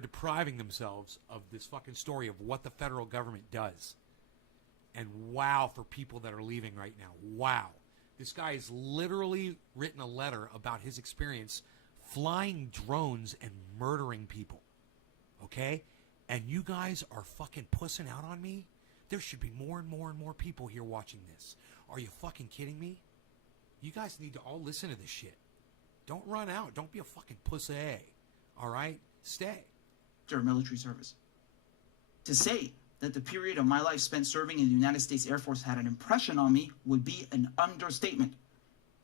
depriving themselves of this fucking story of what the federal government does. And wow, for people that are leaving right now. Wow. This guy has literally written a letter about his experience flying drones and murdering people. Okay? And you guys are fucking pussing out on me There should be more and more and more people here watching this. Are you fucking kidding me? You guys need to all listen to this shit. Don't run out. Don't be a fucking pussy. All right? Stay. After military service. To say that the period of my life spent serving in the United States Air Force had an impression on me would be an understatement.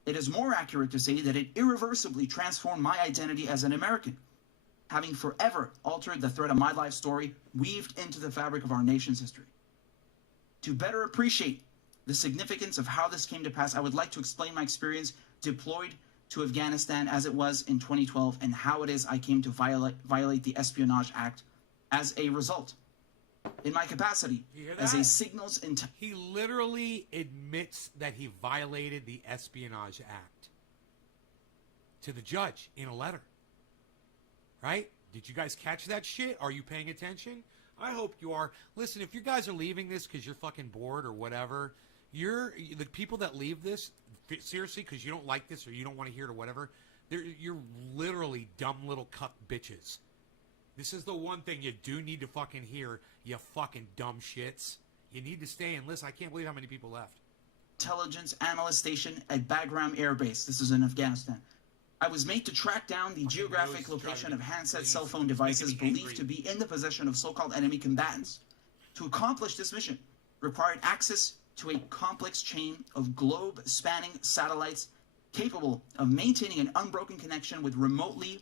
It is more accurate to say that it irreversibly transformed my identity as an American, having forever altered the thread of my life story weaved into the fabric of our nation's history. To better appreciate the significance of how this came to pass, I would like to explain my experience deployed to Afghanistan as it was in 2012 and how it is I came to violate the Espionage Act as a result. In my capacity as a signals He literally admits that he violated the Espionage Act to the judge in a letter. Right? Did you guys catch that shit? Are you paying attention? I hope you are. Listen, if you guys are leaving this because you're fucking bored or whatever, the people that leave this, seriously, because you don't like this or you don't want to hear it or whatever, you're literally dumb little cuck bitches. This is the one thing you do need to fucking hear, you fucking dumb shits. You need to stay and listen. I can't believe how many people left. Intelligence analyst station at Bagram Air Base. This is in Afghanistan. I was made to track down the geographic location of handset cell phone devices believed to be in the possession of so-called enemy combatants. To accomplish this mission required access to a complex chain of globe-spanning satellites capable of maintaining an unbroken connection with remotely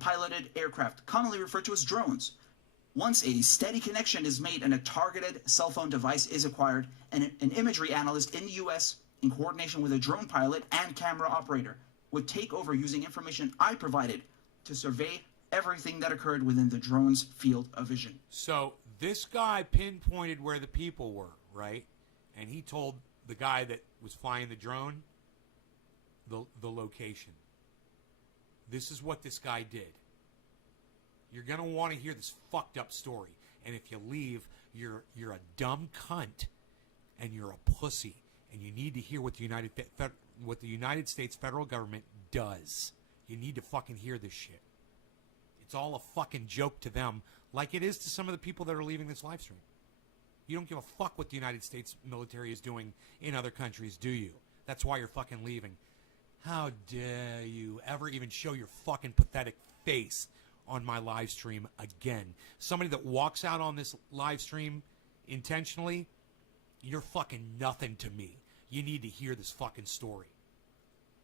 piloted aircraft, commonly referred to as drones. Once a steady connection is made and a targeted cell phone device is acquired, an imagery analyst in the U.S., in coordination with a drone pilot and camera operator, would take over using information I provided to survey everything that occurred within the drone's field of vision. So this guy pinpointed where the people were, right? And he told the guy that was flying the drone the location. This is what this guy did. You're going to want to hear this fucked up story. And if you leave, you're a dumb cunt and you're a pussy. And you need to hear what the United States federal government does. You need to fucking hear this shit. It's all a fucking joke to them, like it is to some of the people that are leaving this live stream. You don't give a fuck what the United States military is doing in other countries, do you? That's why you're fucking leaving. How dare you ever even show your fucking pathetic face on my live stream again? Somebody that walks out on this live stream intentionally, you're fucking nothing to me. You need to hear this fucking story.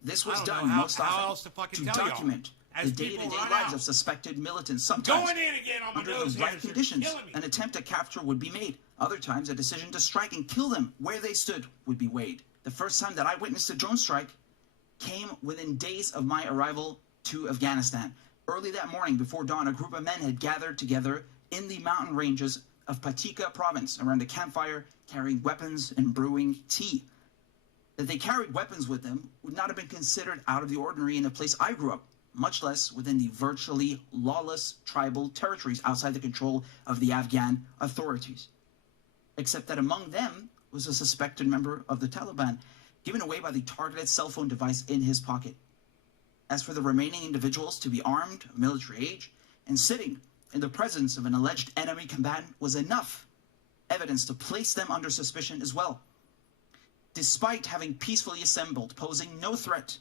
This was done most often to document the day-to-day lives out of suspected militants. Sometimes, going in again on my under nose the right hairs, you're conditions, killing me. an attempt at capture would be made. Other times, a decision to strike and kill them where they stood would be weighed. The first time that I witnessed a drone strike came within days of my arrival to Afghanistan. Early that morning, before dawn, a group of men had gathered together in the mountain ranges of Patika province around a campfire, carrying weapons and brewing tea. That they carried weapons with them would not have been considered out of the ordinary in the place I grew up, much less within the virtually lawless tribal territories outside the control of the Afghan authorities. Except that among them was a suspected member of the Taliban, given away by the targeted cell phone device in his pocket. As for the remaining individuals to be armed, military age, and sitting in the presence of an alleged enemy combatant was enough evidence to place them under suspicion as well. Despite having peacefully assembled, posing no threat,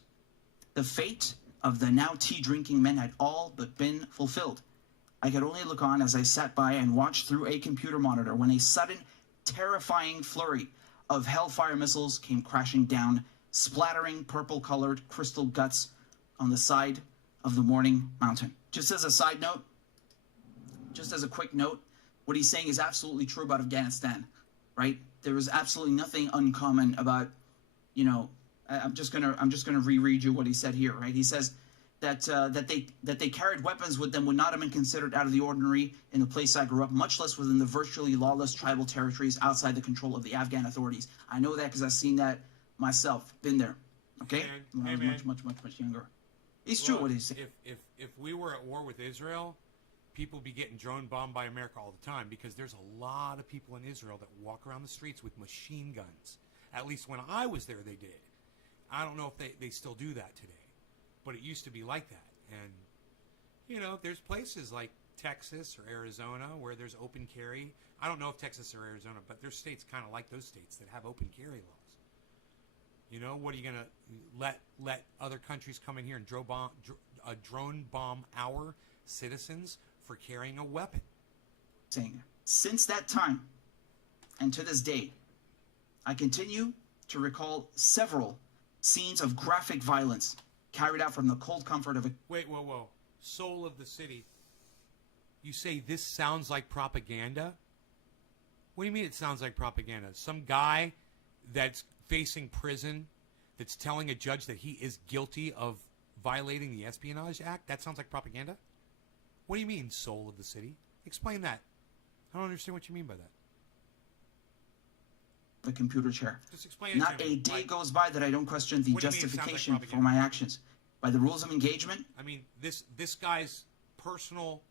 the fate of the now tea-drinking men had all but been fulfilled. I could only look on as I sat by and watched through a computer monitor when a sudden, terrifying flurry of Hellfire missiles came crashing down, splattering purple-colored crystal guts on the side of the Morning Mountain. Just as a side note, just as a quick note, what he's saying is absolutely true about Afghanistan, right? There is absolutely nothing uncommon about, you know, I'm just gonna reread you what he said here, right? He says that they carried weapons with them would not have been considered out of the ordinary in the place I grew up, much less within the virtually lawless tribal territories outside the control of the Afghan authorities. I know that because I've seen that myself, been there. Okay, when I was much younger. It's true what he's saying. If we were at war with Israel, people would be getting drone bombed by America all the time because there's a lot of people in Israel that walk around the streets with machine guns. At least when I was there, they did. I don't know if they still do that today, but it used to be like that. And, you know, there's places like Texas or Arizona where there's open carry. I don't know if Texas or Arizona, but there's states kind of like those states that have open carry laws. You know, what are you going to let other countries come in here and drone bomb our citizens for carrying a weapon? Since that time and to this day, I continue to recall several scenes of graphic violence carried out from the cold comfort of a... Wait, whoa. Soul of the city. You say this sounds like propaganda? What do you mean it sounds like propaganda? Some guy that's facing prison that's telling a judge that he is guilty of violating the Espionage Act? That sounds like propaganda? What do you mean, soul of the city? Explain that. I don't understand what you mean by that. The computer chair. Just explain it Not to me. a day goes by that I don't question the What do you mean it sounds like justification for propaganda? my actions. By the rules of engagement, I mean, this guy's personal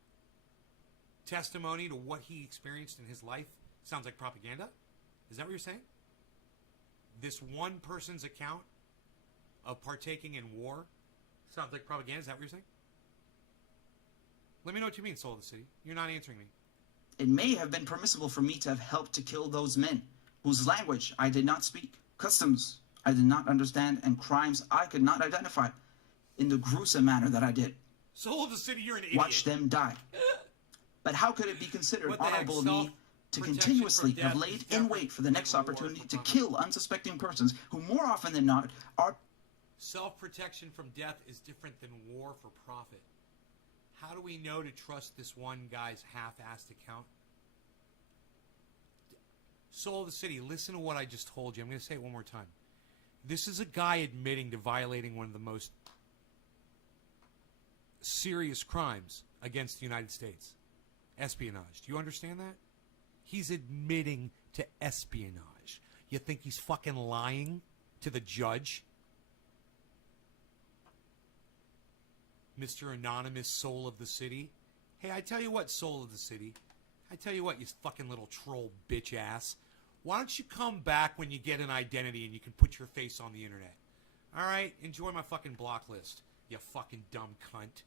testimony to what he experienced in his life sounds like propaganda? Is that what you're saying? This one person's account of partaking in war sounds like propaganda? Is that what you're saying? Let me know what you mean, soul of the city. You're not answering me. it may have been permissible for me to have helped to kill those men, whose language I did not speak, customs I did not understand, and crimes I could not identify in the gruesome manner that I did. Soul of the city, you're an idiot. Watch them die. But how could it be considered What the heck, honorable of me to self-protection continuously from have death laid is in different wait for the next than reward opportunity for to profit. kill unsuspecting persons who more often than not are... Self-protection from death is different than war for profit. How do we know to trust this one guy's half-assed account? Soul of the city, listen to what I just told you. I'm going to say it one more time. This is a guy admitting to violating one of the most serious crimes against the United States. Espionage. Do you understand that? He's admitting to espionage. You think he's fucking lying to the judge? Mr. Anonymous Soul of the City. Hey, I tell you what, Soul of the City. I tell you what, you fucking little troll bitch ass. Why don't you come back when you get an identity and you can put your face on the internet? Alright? Enjoy my fucking block list, you fucking dumb cunt.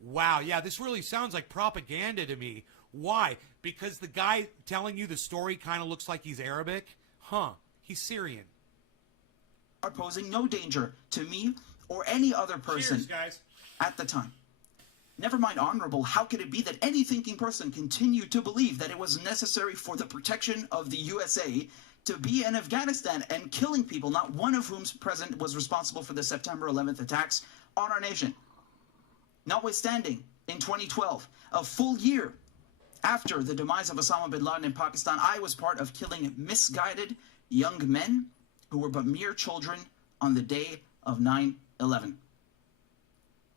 Wow, yeah, this really sounds like propaganda to me. Why? Because the guy telling you the story kind of looks like he's Arabic? Huh. He's Syrian. are posing no danger to me or any other person Cheers, guys. at the time. Never mind honorable, how could it be that any thinking person continued to believe that it was necessary for the protection of the USA to be in Afghanistan and killing people, not one of whom's present was responsible for the September 11th attacks on our nation? Notwithstanding, in 2012, a full year after the demise of Osama bin Laden in Pakistan, I was part of killing misguided young men who were but mere children on the day of 9/11.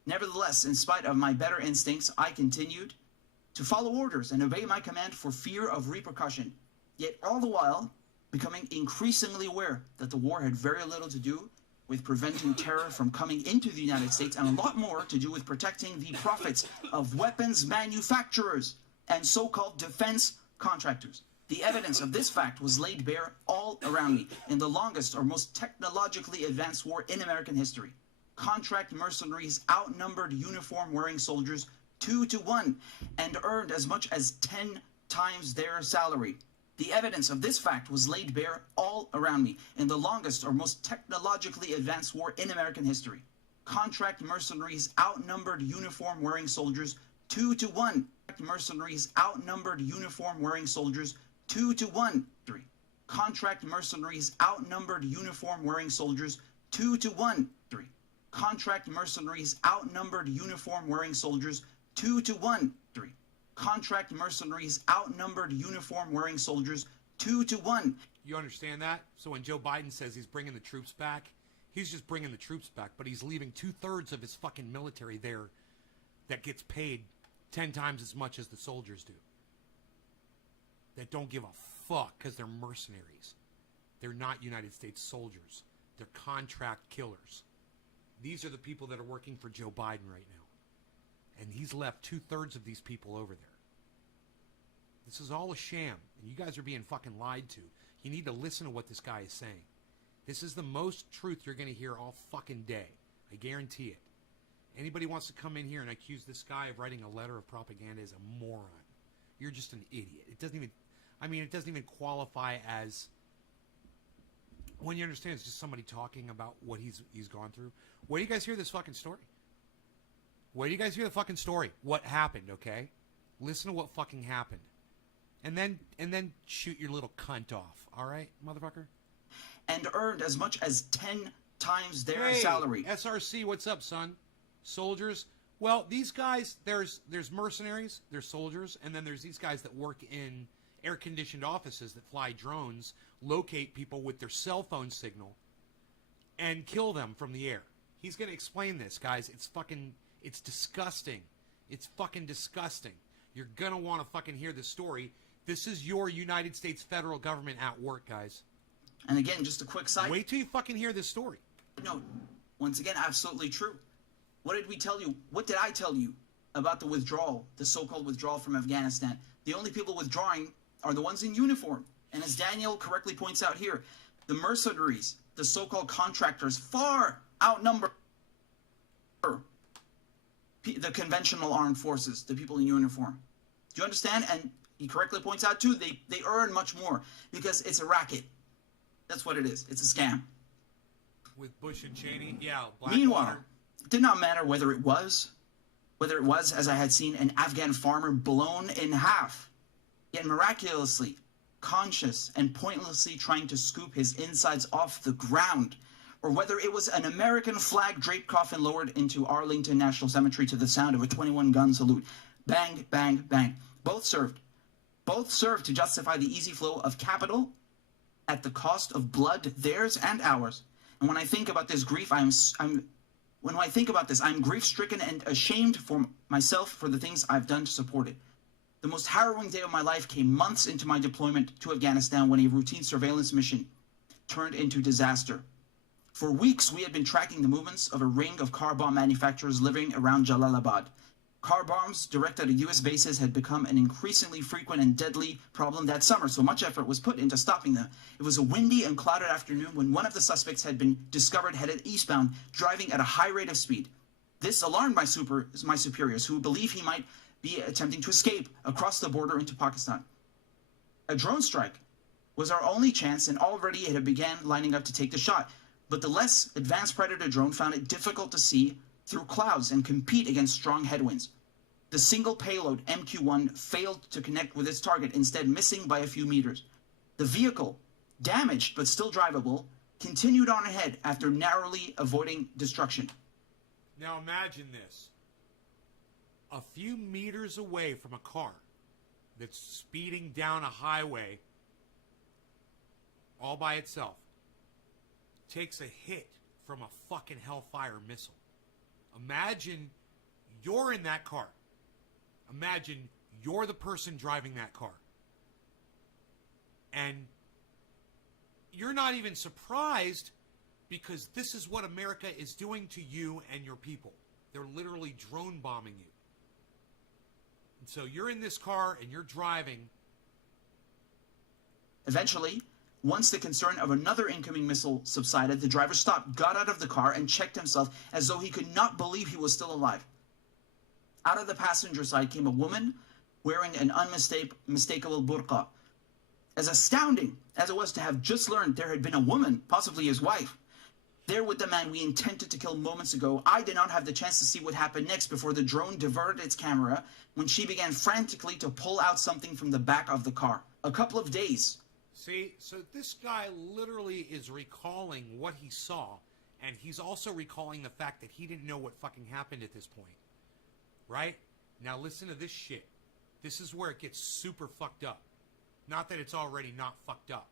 Nevertheless, in spite of my better instincts, I continued to follow orders and obey my command for fear of repercussion, yet all the while becoming increasingly aware that the war had very little to do with preventing terror from coming into the United States and a lot more to do with protecting the profits of weapons manufacturers and so-called defense contractors. The evidence of this fact was laid bare all around me in the longest or most technologically advanced war in American history. Contract mercenaries outnumbered uniform-wearing soldiers 2-1 and earned as much as 10 times their salary. The evidence of this fact was laid bare all around me in the longest or most technologically advanced war in American history. Contract mercenaries outnumbered uniform-wearing soldiers 2-1. Mercenaries outnumbered uniform-wearing soldiers 2-1. Contract mercenaries outnumbered uniform-wearing soldiers 2-1. Contract mercenaries outnumbered uniform-wearing soldiers 2-1. Contract mercenaries outnumbered uniform-wearing soldiers 2-1. You understand that? So when Joe Biden says he's bringing the troops back, he's just bringing the troops back, but he's leaving 2/3 of his fucking military there that gets paid 10 times as much as the soldiers do. That don't give a fuck because they're mercenaries. They're not United States soldiers. They're contract killers. These are the people that are working for Joe Biden right now. And he's left 2/3 of these people over there. This is all a sham, and you guys are being fucking lied to. You need to listen to what this guy is saying. This is the most truth you're going to hear all fucking day. I guarantee it. Anybody wants to come in here and accuse this guy of writing a letter of propaganda is a moron. You're just an idiot. It doesn't even qualify as, when you understand it's just somebody talking about what he's gone through. Where do you guys hear this fucking story? Where do you guys hear the fucking story? What happened, okay? Listen to what fucking happened. And then shoot your little cunt off, all right, motherfucker? And earned as much as 10 times their salary. SRC, what's up, son? Soldiers. Well, these guys, there's mercenaries, there's soldiers, and then there's these guys that work in air-conditioned offices that fly drones, locate people with their cell phone signal, and kill them from the air. He's going to explain this, guys. It's disgusting. It's fucking disgusting. You're going to want to fucking hear this story. This is your United States federal government at work, guys. And again, just a quick side. Wait till you fucking hear this story. No, once again, absolutely true. What did we tell you? What did I tell you about the withdrawal, the so-called withdrawal from Afghanistan? The only people withdrawing are the ones in uniform. And as Daniel correctly points out here, the mercenaries, the so-called contractors, far outnumber the conventional armed forces, the people in uniform. Do you understand? And he correctly points out, too, they earn much more because it's a racket. That's what it is. It's a scam. With Bush and Cheney? Yeah. Meanwhile, it did not matter whether it was, as I had seen, an Afghan farmer blown in half, yet miraculously conscious and pointlessly trying to scoop his insides off the ground, or whether it was an American flag draped coffin lowered into Arlington National Cemetery to the sound of a 21-gun salute. Bang, bang, bang. Both served. Both served to justify the easy flow of capital at the cost of blood, theirs and ours. And when I think about this grief, I'm grief-stricken and ashamed for myself for the things I've done to support it. The most harrowing day of my life came months into my deployment to Afghanistan when a routine surveillance mission turned into disaster. For weeks, we had been tracking the movements of a ring of car bomb manufacturers living around Jalalabad. Car bombs directed at U.S. bases had become an increasingly frequent and deadly problem that summer, so much effort was put into stopping them. It was a windy and clouded afternoon when one of the suspects had been discovered headed eastbound, driving at a high rate of speed. This alarmed my superiors, who believed he might be attempting to escape across the border into Pakistan. A drone strike was our only chance, and already it had began lining up to take the shot. But the less advanced Predator drone found it difficult to see through clouds and compete against strong headwinds. The single payload MQ-1 failed to connect with its target, instead missing by a few meters. The vehicle, damaged but still drivable, continued on ahead after narrowly avoiding destruction. Now imagine this. A few meters away from a car that's speeding down a highway all by itself takes a hit from a fucking Hellfire missile. Imagine you're in that car. Imagine you're the person driving that car. And you're not even surprised because this is what America is doing to you and your people. They're literally drone bombing you. And so you're in this car and you're driving. Eventually, once the concern of another incoming missile subsided, the driver stopped, got out of the car, and checked himself as though he could not believe he was still alive. Out of the passenger side came a woman wearing an unmistakable burqa. As astounding as it was to have just learned there had been a woman, possibly his wife, there with the man we intended to kill moments ago, I did not have the chance to see what happened next before the drone diverted its camera when she began frantically to pull out something from the back of the car. A couple of days. See, so this guy literally is recalling what he saw, and he's also recalling the fact that he didn't know what fucking happened at this point. Right? Now listen to this shit. This is where it gets super fucked up. Not that it's already not fucked up.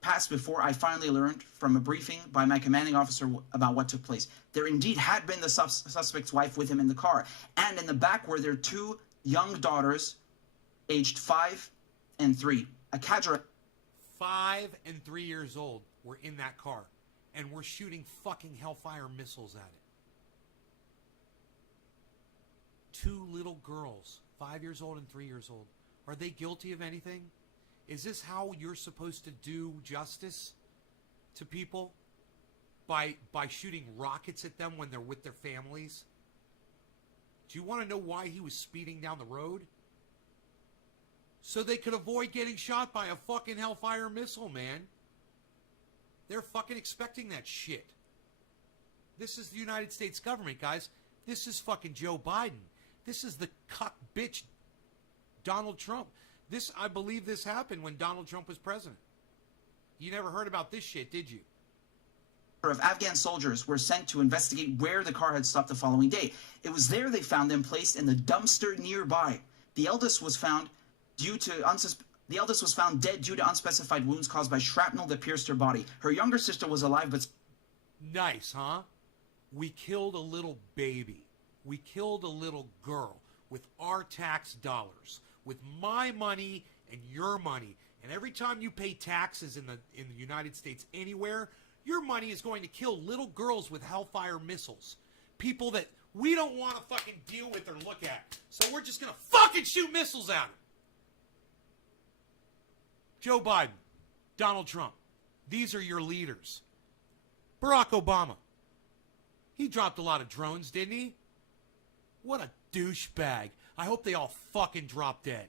Passed before I finally learned from a briefing by my commanding officer about what took place. There indeed had been the suspect's wife with him in the car, and in the back were their two young daughters, aged 5 and 3. A cadre 5 and 3 years old were in that car, and we're shooting fucking Hellfire missiles at it. 2 little girls, 5 years old and 3 years old. Are they guilty of anything? Is this how you're supposed to do justice to people? by shooting rockets at them when they're with their families? Do you want to know why he was speeding down the road? So they could avoid getting shot by a fucking Hellfire missile, man. They're fucking expecting that shit. This is the United States government, guys. This is fucking Joe Biden. This is the cuck bitch Donald Trump. I believe this happened when Donald Trump was president. You never heard about this shit, did you? Of Afghan soldiers were sent to investigate where the car had stopped the following day. It was there they found them placed in the dumpster nearby. The eldest was found dead due to unspecified wounds caused by shrapnel that pierced her body. Her younger sister was alive, but... Nice, huh? We killed a little baby. We killed a little girl with our tax dollars, with my money and your money. And every time you pay taxes in the United States anywhere, your money is going to kill little girls with Hellfire missiles. People that we don't want to fucking deal with or look at. So we're just going to fucking shoot missiles at them. Joe Biden, Donald Trump, these are your leaders. Barack Obama, he dropped a lot of drones, didn't he? What a douchebag. I hope they all fucking drop dead.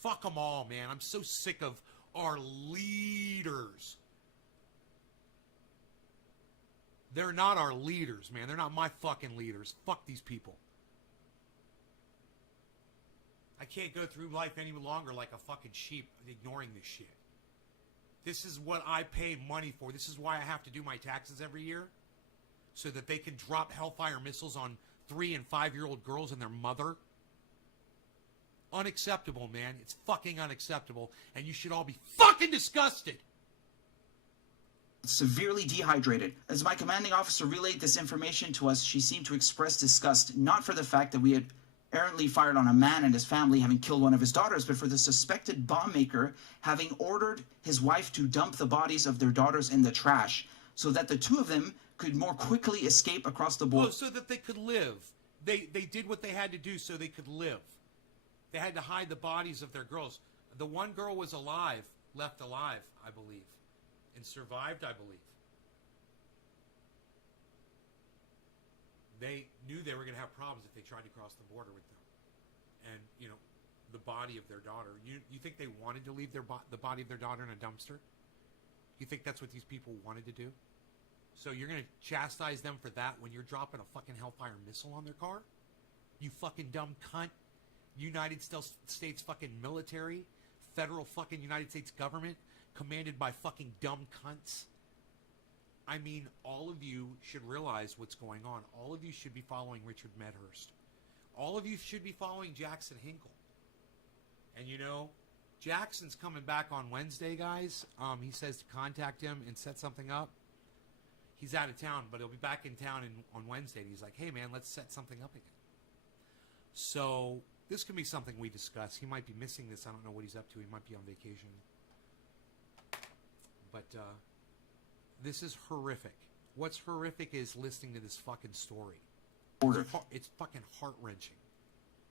Fuck them all, man. I'm so sick of our leaders. They're not our leaders, man. They're not my fucking leaders. Fuck these people. I can't go through life any longer like a fucking sheep ignoring this shit. This is what I pay money for. This is why I have to do my taxes every year. So that they can drop Hellfire missiles on 3- and 5-year-old girls and their mother. Unacceptable, man. It's fucking unacceptable. And you should all be fucking disgusted. Severely dehydrated. As my commanding officer relayed this information to us, she seemed to express disgust, not for the fact that we had errantly fired on a man and his family, having killed one of his daughters, but for the suspected bomb maker having ordered his wife to dump the bodies of their daughters in the trash so that the two of them could more quickly escape across the border. Oh, so that they could live. They did what they had to do so they could live. They had to hide the bodies of their girls. The one girl was alive, left alive, I believe, and survived, I believe. They knew they were going to have problems if they tried to cross the border with them. And, you know, the body of their daughter. You think they wanted to leave the body of their daughter in a dumpster? You think that's what these people wanted to do? So you're going to chastise them for that when you're dropping a fucking Hellfire missile on their car? You fucking dumb cunt. United States fucking military, federal fucking United States government, commanded by fucking dumb cunts. I mean, all of you should realize what's going on. All of you should be following Richard Medhurst. All of you should be following Jackson Hinkle. And you know, Jackson's coming back on Wednesday, guys. He says to contact him and set something up. He's out of town, but he'll be back in town on Wednesday. And he's like, hey, man, let's set something up again. So this could be something we discuss. He might be missing this. I don't know what he's up to. He might be on vacation. But this is horrific. What's horrific is listening to this fucking story. It's fucking heart-wrenching.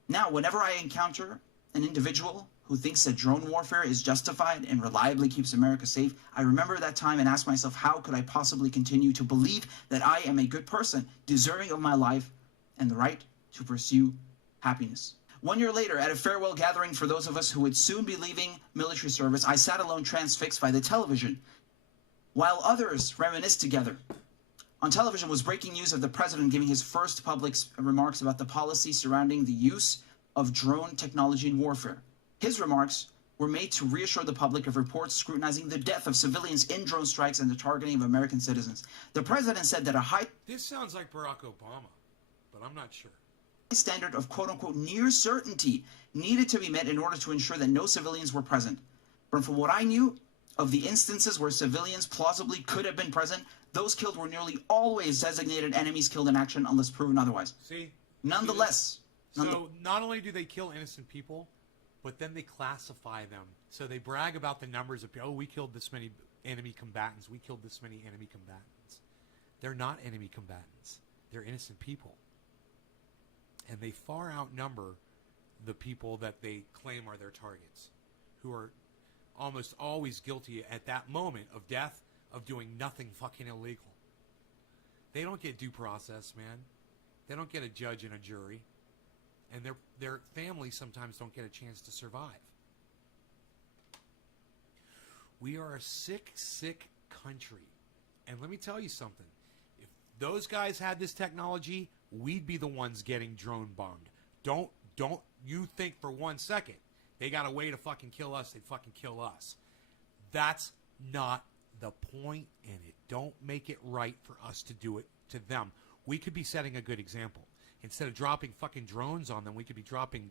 Now, whenever I encounter an individual who thinks that drone warfare is justified and reliably keeps America safe, I remember that time and ask myself, how could I possibly continue to believe that I am a good person, deserving of my life and the right to pursue happiness? 1 year later, at a farewell gathering for those of us who would soon be leaving military service, I sat alone transfixed by the television, while others reminisced together. On television was breaking news of the president giving his first public remarks about the policy surrounding the use of drone technology in warfare. His remarks were made to reassure the public of reports scrutinizing the death of civilians in drone strikes and the targeting of American citizens. The president said that a high... This sounds like Barack Obama, but I'm not sure. ...standard of quote-unquote near certainty needed to be met in order to ensure that no civilians were present. But from what I knew of the instances where civilians plausibly could have been present, those killed were nearly always designated enemies killed in action unless proven otherwise. See? Nonetheless... So not only do they kill innocent people, but then they classify them. So they brag about the numbers of, oh, we killed this many enemy combatants. We killed this many enemy combatants. They're not enemy combatants. They're innocent people. And they far outnumber the people that they claim are their targets, who are almost always guilty at that moment of death of doing nothing fucking illegal. They don't get due process, man. They don't get a judge and a jury. And their families sometimes don't get a chance to survive. We are a sick, sick country. And let me tell you something. If those guys had this technology, we'd be the ones getting drone bombed. Don't you think for 1 second they got a way to fucking kill us, they'd fucking kill us. That's not the point, and it don't make it right for us to do it to them. We could be setting a good example. Instead of dropping fucking drones on them, we could be dropping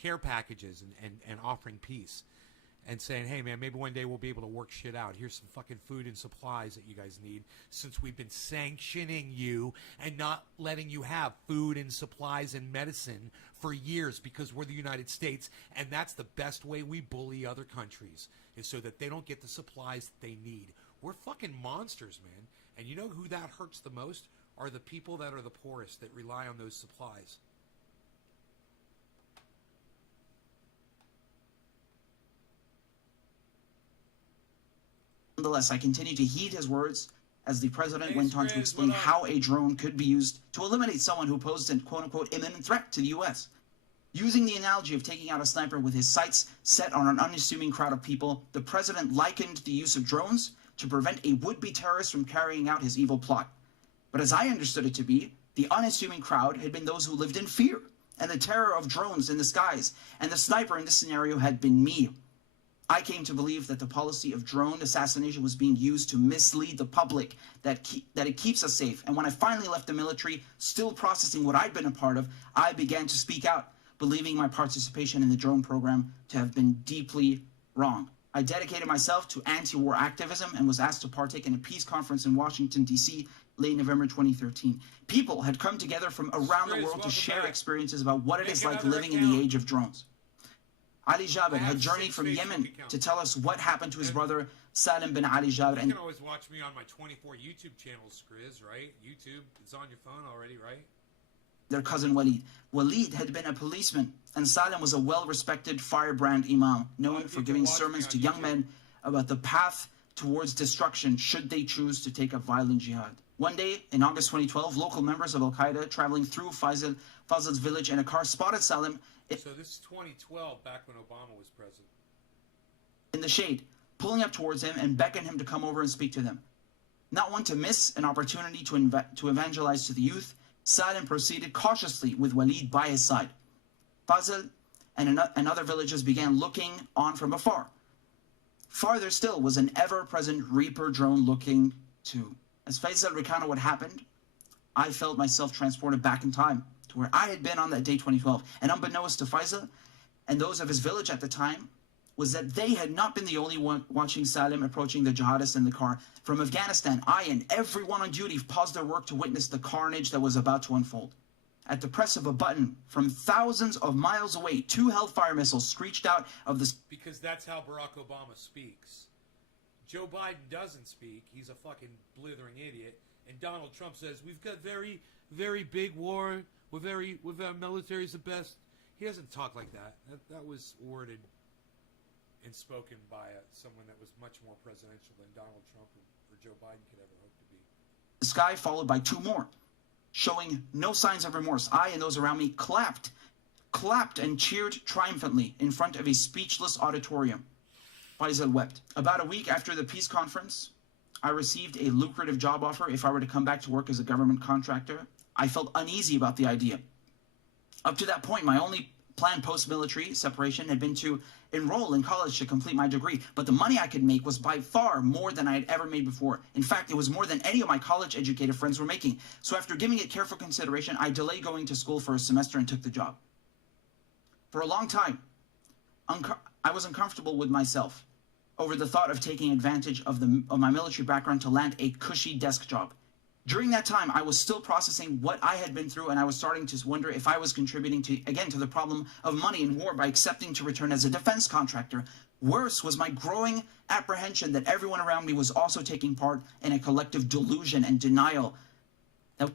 care packages and offering peace. And saying, hey, man, maybe one day we'll be able to work shit out. Here's some fucking food and supplies that you guys need, since we've been sanctioning you and not letting you have food and supplies and medicine for years because we're the United States. And that's the best way we bully other countries, is so that they don't get the supplies that they need. We're fucking monsters, man. And you know who that hurts the most? Are the people that are the poorest, that rely on those supplies. Nonetheless, I continue to heed his words as the president went on to explain how a drone could be used to eliminate someone who posed a quote-unquote imminent threat to the U.S. Using the analogy of taking out a sniper with his sights set on an unassuming crowd of people, the president likened the use of drones to prevent a would-be terrorist from carrying out his evil plot. But as I understood it to be, the unassuming crowd had been those who lived in fear and the terror of drones in the skies, and the sniper in this scenario had been me. I came to believe that the policy of drone assassination was being used to mislead the public, that it keeps us safe. And when I finally left the military, still processing what I'd been a part of, I began to speak out, believing my participation in the drone program to have been deeply wrong. I dedicated myself to anti-war activism and was asked to partake in a peace conference in Washington, D.C., late November 2013. People had come together from around the world to share experiences about what it is like living in the age of drones. Ali Jabir had journeyed from Yemen to tell us what happened to his brother Salim bin Ali Jabir. You can always watch me on my 24 YouTube channels, Skriz, right? YouTube, it's on your phone already, right? Their cousin Walid. Walid had been a policeman, and Salim was a well-respected firebrand imam, known for giving sermons to young men about the path towards destruction should they choose to take up violent jihad. One day, in August 2012, local members of Al-Qaeda traveling through Faisal's village in a car spotted Salim. So this is 2012, back when Obama was president. In the shade, pulling up towards him and beckoned him to come over and speak to them. Not one to miss an opportunity to evangelize to the youth, Salim proceeded cautiously with Walid by his side. Faisal and other villagers began looking on from afar. Farther still was an ever-present Reaper drone looking too. As Faisal recounted what happened, I felt myself transported back in time to where I had been on that day 2012. And unbeknownst to Faisal and those of his village at the time, was that they had not been the only one watching Salim approaching the jihadists in the car. From Afghanistan, I and everyone on duty paused their work to witness the carnage that was about to unfold. At the press of a button, from thousands of miles away, 2 Hellfire missiles screeched out of the... Because that's how Barack Obama speaks. Joe Biden doesn't speak. He's a fucking blithering idiot. And Donald Trump says, we've got very, very big war. Our military's the best. He doesn't talk like that. That was worded and spoken by someone that was much more presidential than Donald Trump or Joe Biden could ever hope to be. The sky followed by 2 more, showing no signs of remorse. I and those around me clapped and cheered triumphantly in front of a speechless auditorium. Faisal wept. About a week after the peace conference, I received a lucrative job offer if I were to come back to work as a government contractor. I felt uneasy about the idea. Up to that point, my only planned post-military separation had been to enroll in college to complete my degree, but the money I could make was by far more than I had ever made before. In fact, it was more than any of my college-educated friends were making. So after giving it careful consideration, I delayed going to school for a semester and took the job. For a long time, I was uncomfortable with myself over the thought of taking advantage of my military background to land a cushy desk job. During that time, I was still processing what I had been through, and I was starting to wonder if I was contributing to the problem of money in war by accepting to return as a defense contractor. Worse was my growing apprehension that everyone around me was also taking part in a collective delusion and denial that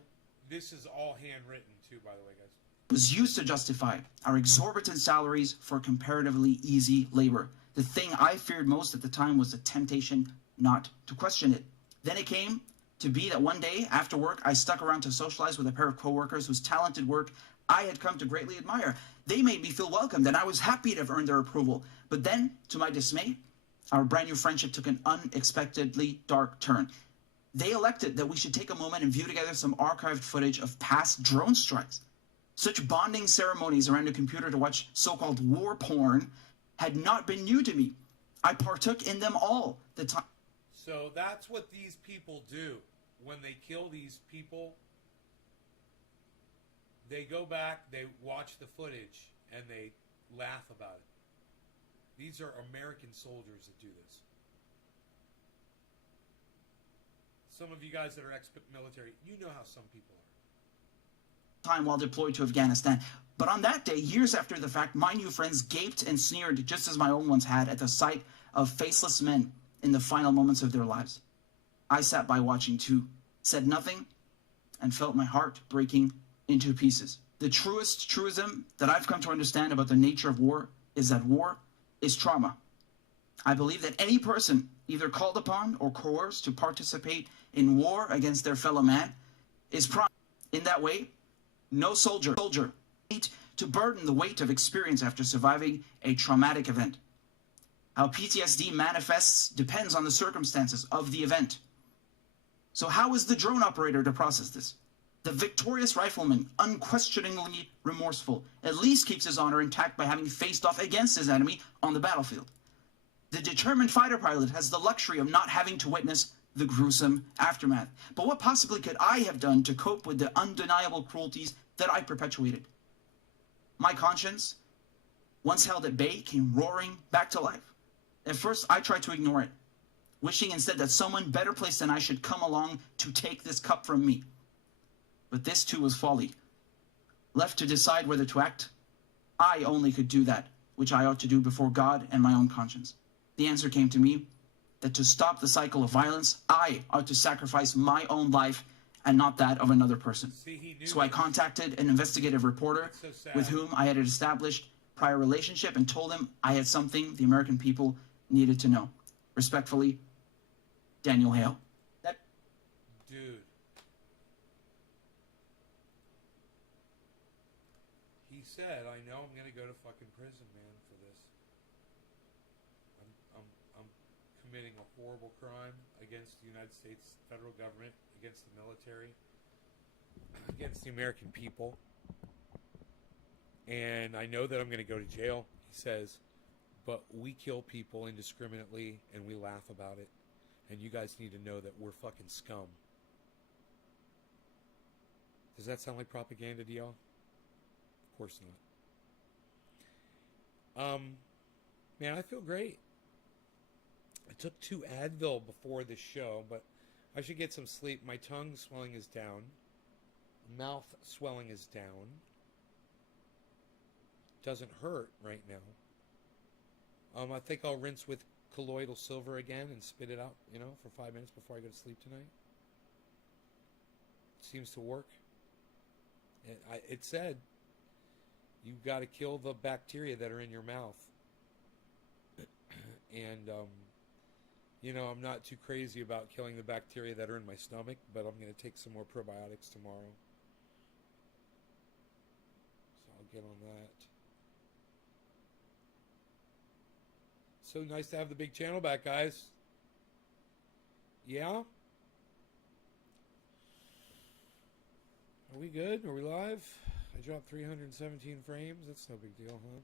this is all handwritten too, by the way, guys. Was used to justify our exorbitant salaries for comparatively easy labor. The thing I feared most at the time was the temptation not to question it. Then it came to be that one day after work, I stuck around to socialize with a pair of coworkers whose talented work I had come to greatly admire. They made me feel welcomed, and I was happy to have earned their approval. But then, to my dismay, our brand new friendship took an unexpectedly dark turn. They elected that we should take a moment and view together some archived footage of past drone strikes. Such bonding ceremonies around a computer to watch so-called war porn had not been new to me. I partook in them all the time. So that's what these people do. When they kill these people, they go back, they watch the footage, and they laugh about it. These are American soldiers that do this. Some of you guys that are ex-military, you know how some people are. Time while deployed to Afghanistan. But on that day, years after the fact, my new friends gaped and sneered just as my own ones had at the sight of faceless men in the final moments of their lives. I sat by watching too, said nothing, and felt my heart breaking into pieces. The truest truism that I've come to understand about the nature of war is that war is trauma. I believe that any person either called upon or coerced to participate in war against their fellow man is trauma. In that way, no soldier need to burden the weight of experience after surviving a traumatic event. How PTSD manifests depends on the circumstances of the event. So how is the drone operator to process this? The victorious rifleman, unquestioningly remorseful, at least keeps his honor intact by having faced off against his enemy on the battlefield. The determined fighter pilot has the luxury of not having to witness the gruesome aftermath. But what possibly could I have done to cope with the undeniable cruelties that I perpetuated? My conscience, once held at bay, came roaring back to life. At first, I tried to ignore it, wishing instead that someone better placed than I should come along to take this cup from me. But this too was folly. Left to decide whether to act, I only could do that which I ought to do before God and my own conscience. The answer came to me that to stop the cycle of violence, I ought to sacrifice my own life and not that of another person. So I contacted an investigative reporter with whom I had established prior relationship and told him I had something the American people needed to know. Respectfully, Daniel Hale. Dude. He said, I know I'm going to go to fucking prison, man, for this. I'm committing a horrible crime against the United States federal government, against the military, against the American people. And I know that I'm going to go to jail, he says, but we kill people indiscriminately and we laugh about it. And you guys need to know that we're fucking scum. Does that sound like propaganda to y'all? Of course not. Man, I feel great. I took 2 Advil before this show, but I should get some sleep. My tongue swelling is down. Mouth swelling is down. Doesn't hurt right now. I think I'll rinse with colloidal silver again and spit it out, for 5 minutes before I go to sleep tonight. Seems to work. It said you've got to kill the bacteria that are in your mouth. And, I'm not too crazy about killing the bacteria that are in my stomach, but I'm going to take some more probiotics tomorrow. So I'll get on that. So nice to have the big channel back, guys. Yeah? Are we good? Are we live? I dropped 317 frames. That's no big deal, huh?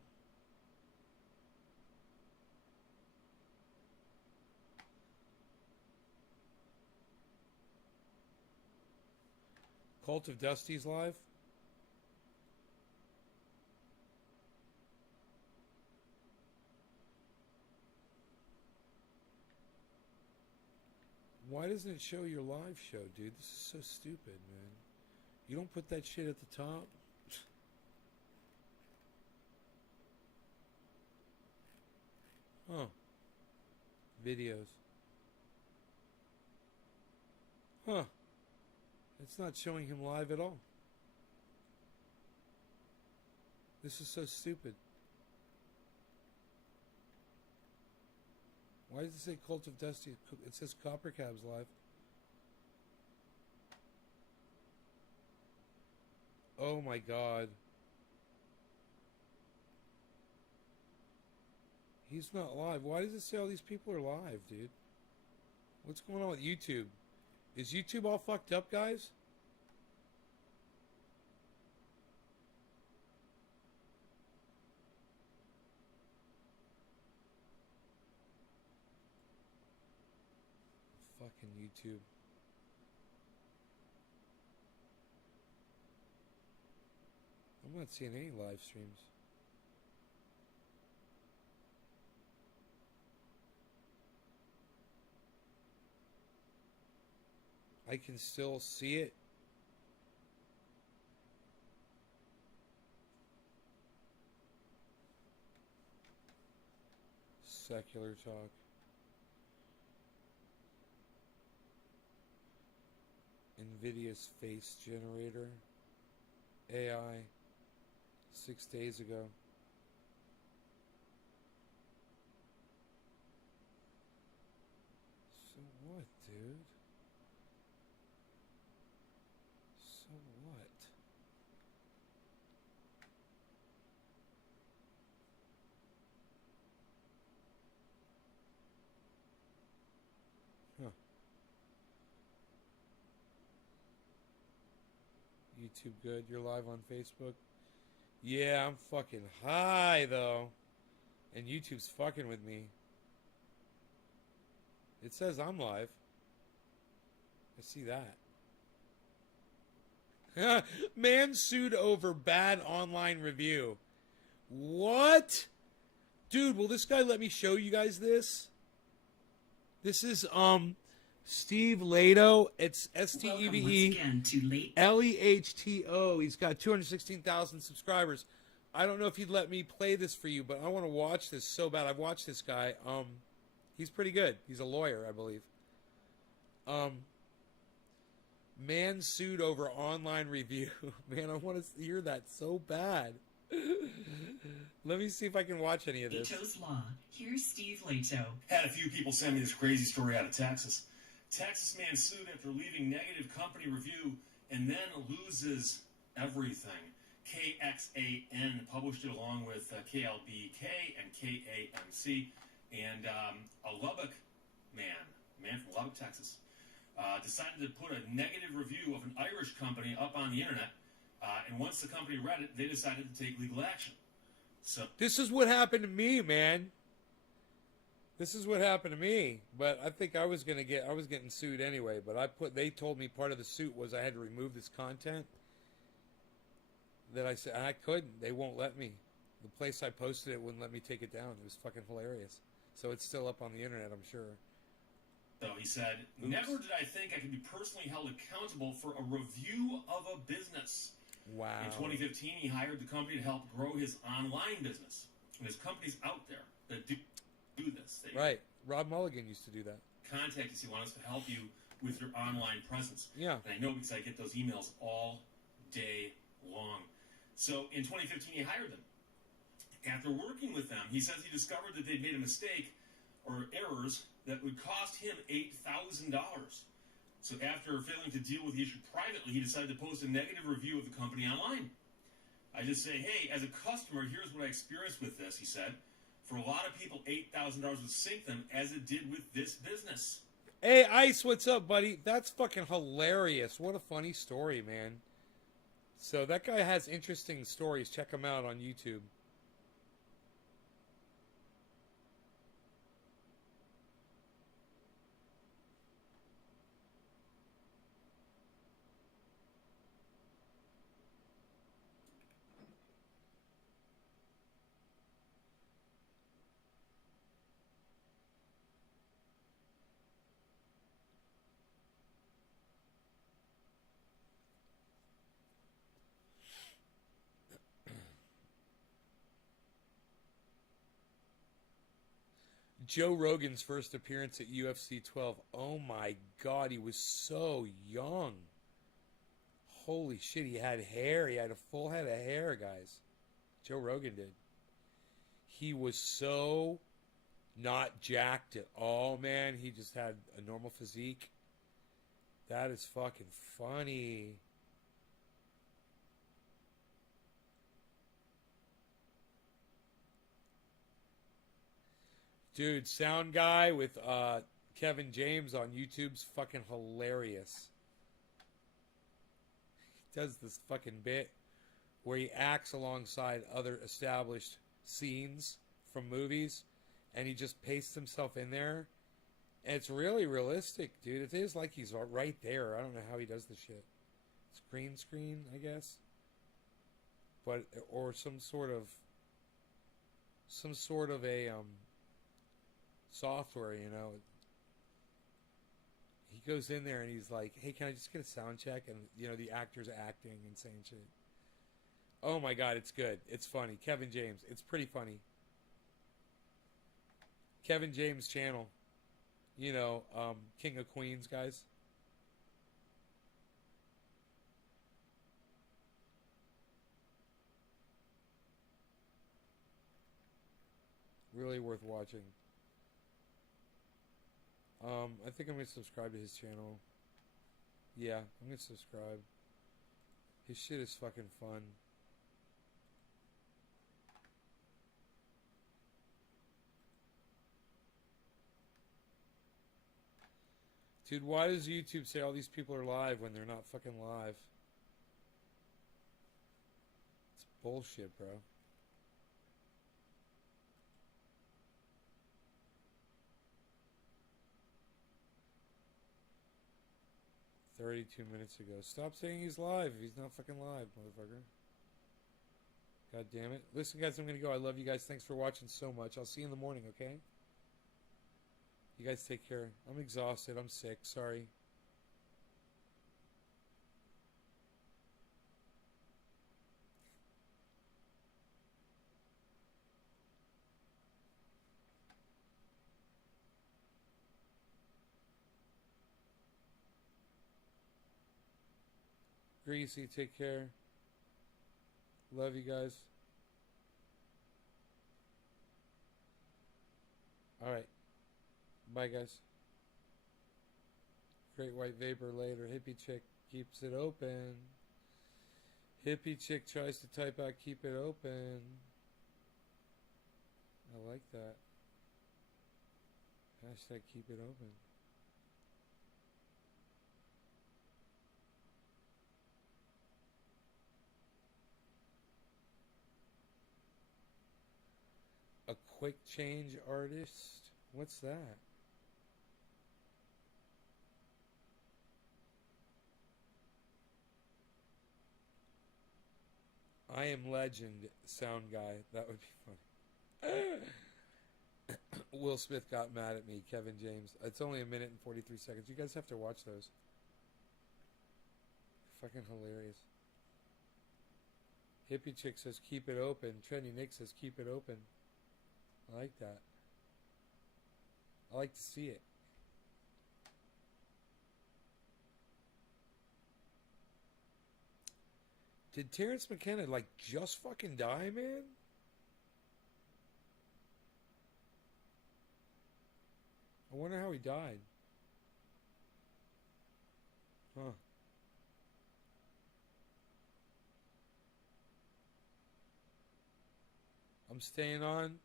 Cult of Dusty's live? Why doesn't it show your live show, dude? This is so stupid, man. You don't put that shit at the top? Huh. Videos. Huh. It's not showing him live at all. This is so stupid. Why does it say Cult of Dusty? It says Copper Cabs live. Oh my god. He's not live. Why does it say all these people are live, dude? What's going on with YouTube? Is YouTube all fucked up, guys? Fucking YouTube. I'm not seeing any live streams. I can still see it. Secular talk. NVIDIA's face generator. AI. 6 days ago. So what, dude? So what? Huh. YouTube good? You're live on Facebook? Yeah, I'm fucking high, though. And YouTube's fucking with me. It says I'm live. I see that. Man sued over bad online review. What? Dude, will this guy let me show you guys this? This is, Steve Lehto. It's Steve Lehto. He's got 216,000 subscribers. I don't know if he'd let me play this for you, but I want to watch this so bad. I've watched this guy. He's pretty good. He's a lawyer, I believe. Man sued over online review. Man, I want to hear that so bad. Let me see if I can watch any of this. Lehto's Law. Here's Steve Lehto. Had a few people send me this crazy story out of Texas. Texas man sued after leaving negative company review and then loses everything. KXAN published it along with KLBK and KAMC. And a Lubbock man from Lubbock, Texas, decided to put a negative review of an Irish company up on the internet. And once the company read it, they decided to take legal action. So this is what happened to me, man. This is what happened to me. But I think I was getting sued anyway. But they told me part of the suit was I had to remove this content. That I said I couldn't. They won't let me. The place I posted it wouldn't let me take it down. It was fucking hilarious. So it's still up on the internet, I'm sure. So he said, never did I think I could be personally held accountable for a review of a business. Wow. In 2015, he hired the company to help grow his online business. And there's companies out there that do this. They right. Rob Mulligan used to do that. Contact us. He wants us to help you with your online presence. Yeah. And I know because I get those emails all day long. So in 2015, he hired them. After working with them, he says he discovered that they'd made a mistake or errors that would cost him $8,000. So after failing to deal with the issue privately, he decided to post a negative review of the company online. I just say, hey, as a customer, here's what I experienced with this, he said. For a lot of people, $8,000 would sink them as it did with this business. Hey, Ice, what's up, buddy? That's fucking hilarious. What a funny story, man. So that guy has interesting stories. Check him out on YouTube. Joe Rogan's first appearance at UFC 12. Oh my God, he was so young. Holy shit, he had hair. He had a full head of hair, guys. Joe Rogan did. He was so not jacked at all, man. He just had a normal physique. That is fucking funny. Dude, Sound Guy with Kevin James on YouTube's fucking hilarious. He does this fucking bit where he acts alongside other established scenes from movies, and he just pastes himself in there. And it's really realistic, dude. It is like he's right there. I don't know how he does the shit. It's green screen, I guess. But, or some sort of a software, you know. He goes in there and he's like, hey, can I just get a sound check? And, you know, the actor's acting and saying shit. Oh my god, it's good. It's funny. Kevin James. It's pretty funny. Kevin James channel. You know, King of Queens, guys. Really worth watching. I think I'm going to subscribe to his channel. Yeah, I'm going to subscribe. His shit is fucking fun. Dude, why does YouTube say all these people are live when they're not fucking live? It's bullshit, bro. "32 minutes ago." Stop saying he's live. He's not fucking live, motherfucker. God damn it. Listen, guys, I'm going to go. I love you guys. Thanks for watching so much. I'll see you in the morning, okay? You guys take care. I'm exhausted. I'm sick. Sorry. Greasy, take care. Love you guys. Alright. Bye, guys. Great White Vapor later. Hippie Chick keeps it open. Hippie Chick tries to type out keep it open. I like that. Hashtag keep it open. A quick change artist? What's that? I am legend, sound guy. That would be funny. Will Smith got mad at me, Kevin James. It's only a minute and 43 seconds. You guys have to watch those. Fucking hilarious. Hippie Chick says keep it open. Trendy Nick says keep it open. I like that. I like to see it. Did Terrence McKenna like just fucking die, man? I wonder how he died. Huh. I'm staying on.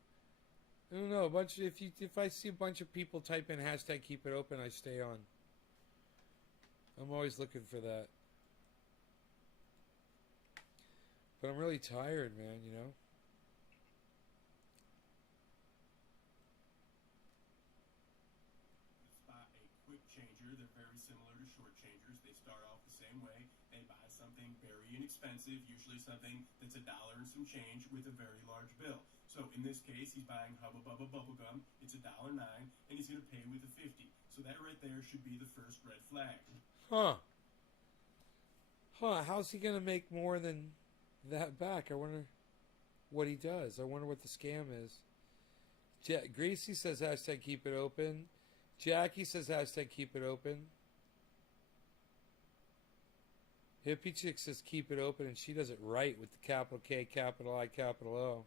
I don't know. If I see a bunch of people type in hashtag keep it open, I stay on. I'm always looking for that. But I'm really tired, man, you know? Spot a quick changer. They're very similar to short changers. They start off the same way. They buy something very inexpensive, usually something that's $1 and some change with a very large bill. So in this case, he's buying Hubba Bubba bubblegum. It's $1.09, and he's going to pay with a 50. So that right there should be the first red flag. Huh. How's he going to make more than that back? I wonder what he does. I wonder what the scam is. Gracie says hashtag keep it open. Jackie says hashtag keep it open. Hippie Chick says keep it open, and she does it right with the capital K, capital I, capital O.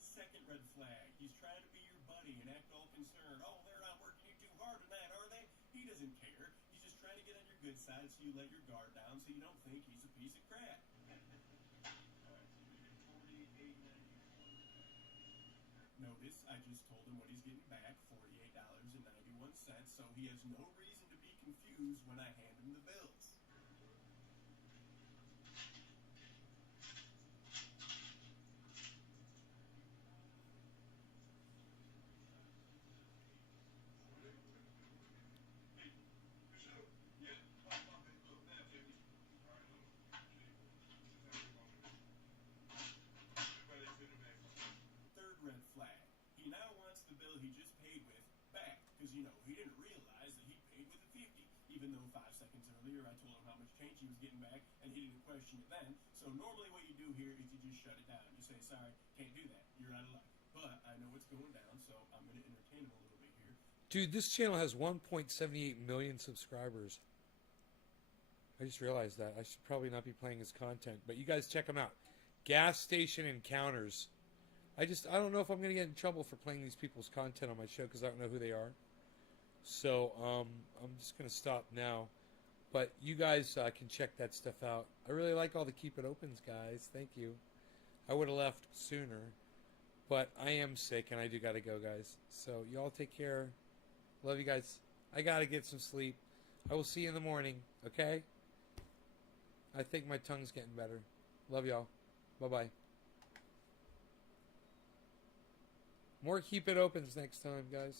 Second red flag. He's trying to be your buddy and act all concerned. Oh, they're not working you too hard tonight, are they? He doesn't care. He's just trying to get on your good side, so you let your guard down, so you don't think he's a piece of crap. Notice I just told him what he's getting back, $48.91, so he has no reason to be confused when I hand him the bills. Third red flag. He now wants the bill he just paid with back, because, he didn't realize that he paid with a 50, even though 5 seconds earlier I told him how much change he was getting back, and he didn't question it then. So normally what you do here is you just shut it down. You say, sorry, can't do that. You're out of luck. But I know what's going down, so I'm going to entertain him a little bit here. Dude, this channel has 1.78 million subscribers. I just realized that. I should probably not be playing his content, but you guys check him out. Gas Station Encounters. I don't know if I'm going to get in trouble for playing these people's content on my show because I don't know who they are. So I'm just going to stop now. But you guys can check that stuff out. I really like all the Keep It Opens, guys. Thank you. I would have left sooner, but I am sick and I do got to go, guys. So y'all take care. Love you guys. I got to get some sleep. I will see you in the morning, okay? I think my tongue's getting better. Love y'all. Bye-bye. More Keep It Opens next time, guys.